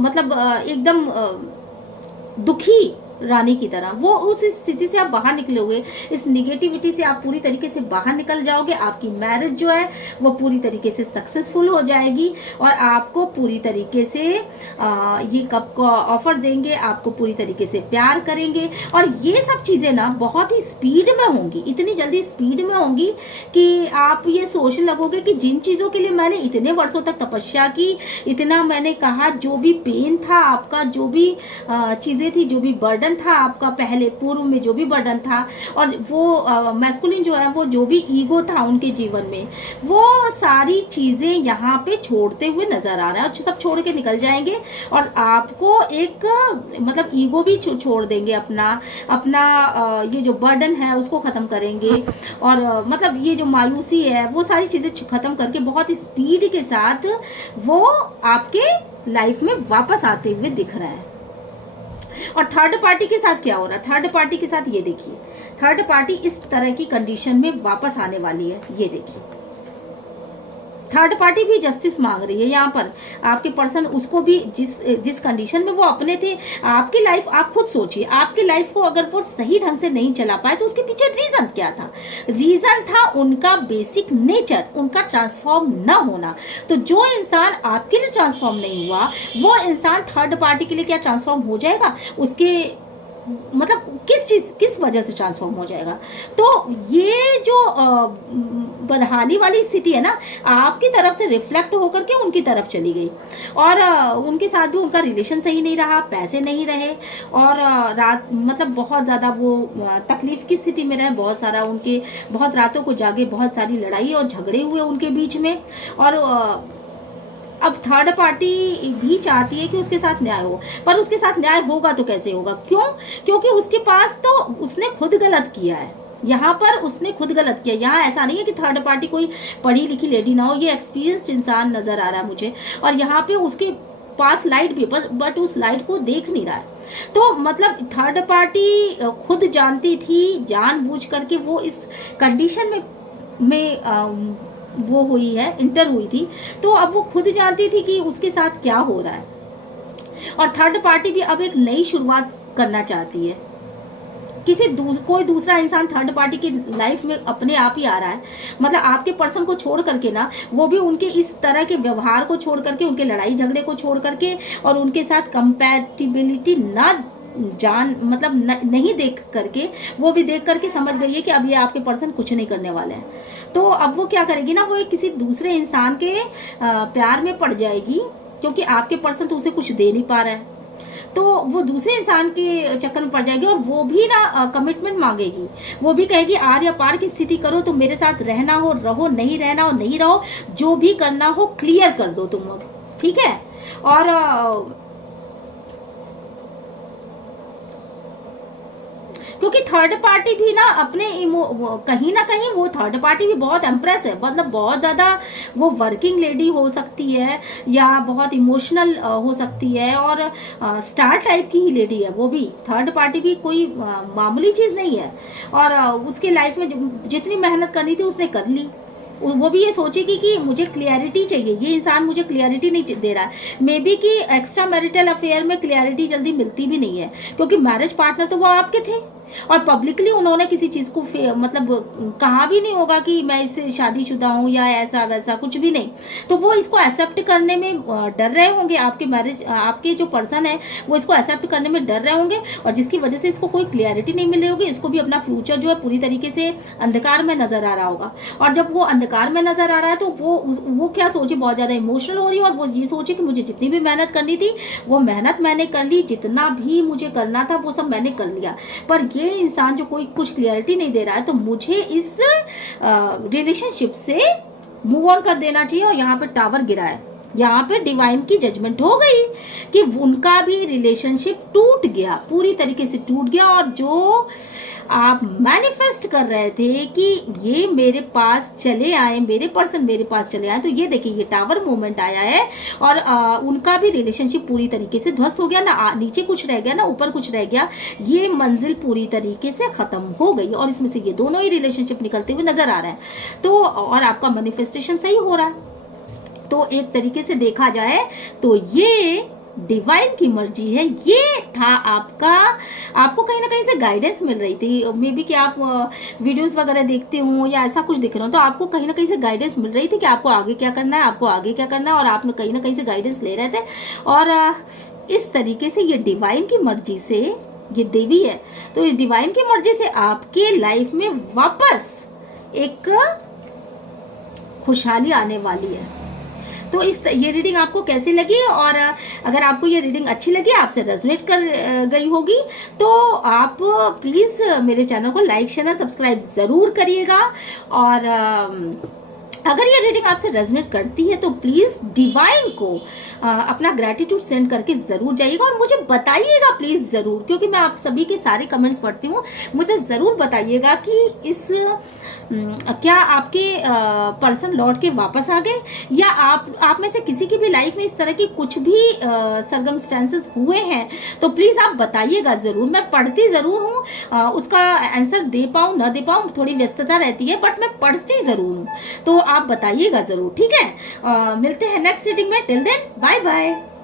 मतलब एकदम दुखी रानी की तरह, वो उस स्थिति से आप बाहर निकले हुए, इस निगेटिविटी से आप पूरी तरीके से बाहर निकल जाओगे। आपकी मैरिज जो है वो पूरी तरीके से सक्सेसफुल हो जाएगी और आपको पूरी तरीके से ये कप को ऑफर देंगे, आपको पूरी तरीके से प्यार करेंगे। और ये सब चीज़ें ना बहुत ही स्पीड में होंगी, इतनी जल्दी स्पीड में होंगी कि आप ये सोचने लगोगे कि जिन चीज़ों के लिए मैंने इतने वर्षों तक तपस्या की, इतना मैंने कहा, जो भी पेन था आपका, जो भी चीज़ें थी, जो भी बर्डन था आपका, पहले पूर्व में जो भी बर्डन था, और वो मैस्कुलिन जो है, वो जो भी ईगो था उनके जीवन में, वो सारी चीजें यहाँ पे छोड़ते हुए नजर आ रहा है। सब छोड़ के निकल जाएंगे और आपको एक मतलब ईगो भी छोड़ देंगे, अपना ये जो बर्डन है उसको खत्म करेंगे। और मतलब ये जो मायूसी है वो सारी चीजें खत्म करके बहुत स्पीड के साथ वो आपके लाइफ में वापस आते हुए दिख रहा है। और थर्ड पार्टी के साथ क्या हो रहा है? थर्ड पार्टी के साथ ये देखिए, थर्ड पार्टी इस तरह की कंडीशन में वापस आने वाली है। ये देखिए, थर्ड पार्टी भी जस्टिस मांग रही है यहाँ पर। आपके पर्सन उसको भी जिस कंडीशन में वो अपने थे, आपकी लाइफ आप खुद सोचिए, आपकी लाइफ को अगर वो सही ढंग से नहीं चला पाए तो उसके पीछे रीजन क्या था? रीजन था उनका बेसिक नेचर, उनका ट्रांसफॉर्म न होना। तो जो इंसान आपके लिए ट्रांसफॉर्म नहीं हुआ, वो इंसान थर्ड पार्टी के लिए क्या ट्रांसफॉर्म हो जाएगा? उसके मतलब किस वजह से ट्रांसफॉर्म हो जाएगा? तो ये जो बदहाली वाली स्थिति है ना, आपकी तरफ से रिफ्लेक्ट होकर के उनकी तरफ चली गई। और उनके साथ भी उनका रिलेशन सही नहीं रहा, पैसे नहीं रहे, और रात मतलब बहुत ज़्यादा वो तकलीफ की स्थिति में रहे, बहुत सारा उनके, बहुत रातों को जागे, बहुत सारी लड़ाई और झगड़े हुए उनके बीच में। और अब थर्ड पार्टी भी चाहती है कि उसके साथ न्याय हो, पर उसके साथ न्याय होगा तो कैसे होगा? क्यों? क्योंकि उसके पास तो उसने खुद गलत किया है, यहाँ पर उसने खुद गलत किया। यहाँ ऐसा नहीं है कि थर्ड पार्टी कोई पढ़ी लिखी लेडी ना हो, ये एक्सपीरियंस्ड इंसान नजर आ रहा है मुझे। और यहाँ पे उसके पास लाइट भी, बट उस लाइट को देख नहीं रहा है। तो मतलब थर्ड पार्टी खुद जानती थी, जानबूझ करके वो इस कंडीशन में वो हुई है, इंटर हुई थी। तो अब वो खुद जानती थी कि उसके साथ क्या हो रहा है। और थर्ड पार्टी भी अब एक नई शुरुआत करना चाहती है। कोई दूसरा इंसान थर्ड पार्टी की लाइफ में अपने आप ही आ रहा है। मतलब आपके पर्सन को छोड़ करके ना, वो भी उनके इस तरह के व्यवहार को छोड़ करके, उनके लड़ाई झगड़े को छोड़ करके, और उनके साथ कंपैटिबिलिटी नहीं देख करके, वो भी देख करके समझ गई है कि अब ये आपके पर्सन कुछ नहीं करने वाले हैं। तो अब वो क्या करेगी ना, वो किसी दूसरे इंसान के प्यार में पड़ जाएगी, क्योंकि आपके पर्सन तो उसे कुछ दे नहीं पा रहा है। तो वो दूसरे इंसान के चक्कर में पड़ जाएगी और वो भी ना कमिटमेंट मांगेगी। वो भी कहेगी आर या पार की स्थिति करो, तो मेरे साथ रहना हो रहो, नहीं रहना हो नहीं रहो, जो भी करना हो क्लियर कर दो तुम अब, ठीक है? और क्योंकि थर्ड पार्टी भी ना अपने कहीं ना कहीं वो थर्ड पार्टी भी बहुत एम्प्रेस है, मतलब बहुत ज़्यादा वो वर्किंग लेडी हो सकती है, या बहुत इमोशनल हो सकती है, और स्टार टाइप की ही लेडी है वो भी। थर्ड पार्टी भी कोई मामूली चीज़ नहीं है। और उसके लाइफ में जितनी मेहनत करनी थी उसने कर ली। वो भी ये सोचेगी कि मुझे क्लियरिटी चाहिए, ये इंसान मुझे क्लियरिटी नहीं दे रहा है। मे बी कि एक्स्ट्रा मैरिटल अफेयर में क्लियरिटी जल्दी मिलती भी नहीं है, क्योंकि मैरिज पार्टनर तो वो आपके थे, और पब्लिकली उन्होंने किसी चीज़ को मतलब कहा भी नहीं होगा कि मैं इससे शादीशुदा हूँ या ऐसा वैसा, कुछ भी नहीं। तो वो इसको एक्सेप्ट करने में डर रहे होंगे, आपके जो पर्सन है वो इसको एक्सेप्ट करने में डर रहे होंगे, और जिसकी वजह से इसको कोई क्लियरिटी नहीं मिल रही होगी। इसको भी अपना फ्यूचर जो है पूरी तरीके से अंधकार में नजर आ रहा होगा। और जब वो अंधकार में नजर आ रहा है तो वो क्या सोचे, बहुत ज़्यादा इमोशनल हो रही है, और वो ये सोचे कि मुझे जितनी भी मेहनत करनी थी वो मेहनत मैंने कर ली, जितना भी मुझे करना था वो सब मैंने कर लिया। पर ये इंसान जो कोई कुछ क्लियरिटी नहीं दे रहा है, तो मुझे इस रिलेशनशिप से मूव ऑन कर देना चाहिए। और यहाँ पे टावर गिरा है, यहाँ पे डिवाइन की जजमेंट हो गई कि उनका भी रिलेशनशिप टूट गया, पूरी तरीके से टूट गया। और जो आप मैनिफेस्ट कर रहे थे कि ये मेरे पास चले आए, मेरे पर्सन मेरे पास चले आए। तो ये देखिए ये टावर मोमेंट आया है और उनका भी रिलेशनशिप पूरी तरीके से ध्वस्त हो गया, ना नीचे कुछ रह गया ना ऊपर कुछ रह गया, ये मंजिल पूरी तरीके से खत्म हो गई और इसमें से ये दोनों ही रिलेशनशिप निकलते हुए नजर आ रहा है। तो और आपका मैनिफेस्टेशन सही हो रहा है। तो एक तरीके से देखा जाए तो ये डिवाइन की मर्जी है, ये था आपका, आपको कहीं ना कहीं से गाइडेंस मिल रही थी। मे बी कि आप वीडियोस वगैरह देखते हो या ऐसा कुछ दिख रहा हो, तो आपको कहीं ना कहीं से गाइडेंस मिल रही थी कि आपको आगे क्या करना है, आपको आगे क्या करना है, और आप कहीं ना कहीं से गाइडेंस ले रहे थे। और इस तरीके से ये डिवाइन की मर्जी से, ये देवी है तो इस डिवाइन की मर्जी से आपके लाइफ में वापस एक खुशहाली आने वाली है। तो ये रीडिंग आपको कैसी लगी, और अगर आपको ये रीडिंग अच्छी लगी, आपसे रेजोनेट कर गई होगी, तो आप प्लीज़ मेरे चैनल को लाइक शेयर सब्सक्राइब ज़रूर करिएगा। और अगर ये रीडिंग आपसे रेजोनेट करती है तो प्लीज़ डिवाइन को अपना ग्रैटिट्यूड सेंड करके ज़रूर जाइएगा और मुझे बताइएगा प्लीज़ ज़रूर, क्योंकि मैं आप सभी के सारे कमेंट्स पढ़ती हूँ। मुझे ज़रूर बताइएगा कि इस क्या आपके पर्सन लौट के वापस आ गए, या आप में से किसी की भी लाइफ में इस तरह की कुछ भी सर्कमस्टेंसेस हुए हैं, तो प्लीज़ आप बताइएगा ज़रूर। मैं पढ़ती ज़रूर हूँ, उसका आंसर दे पाऊँ ना दे पाऊँ थोड़ी व्यस्तता रहती है, बट मैं पढ़ती ज़रूर हूँ। तो आप बताइएगा ज़रूर, ठीक है। मिलते हैं नेक्स्ट रीडिंग में। Till then bye bye.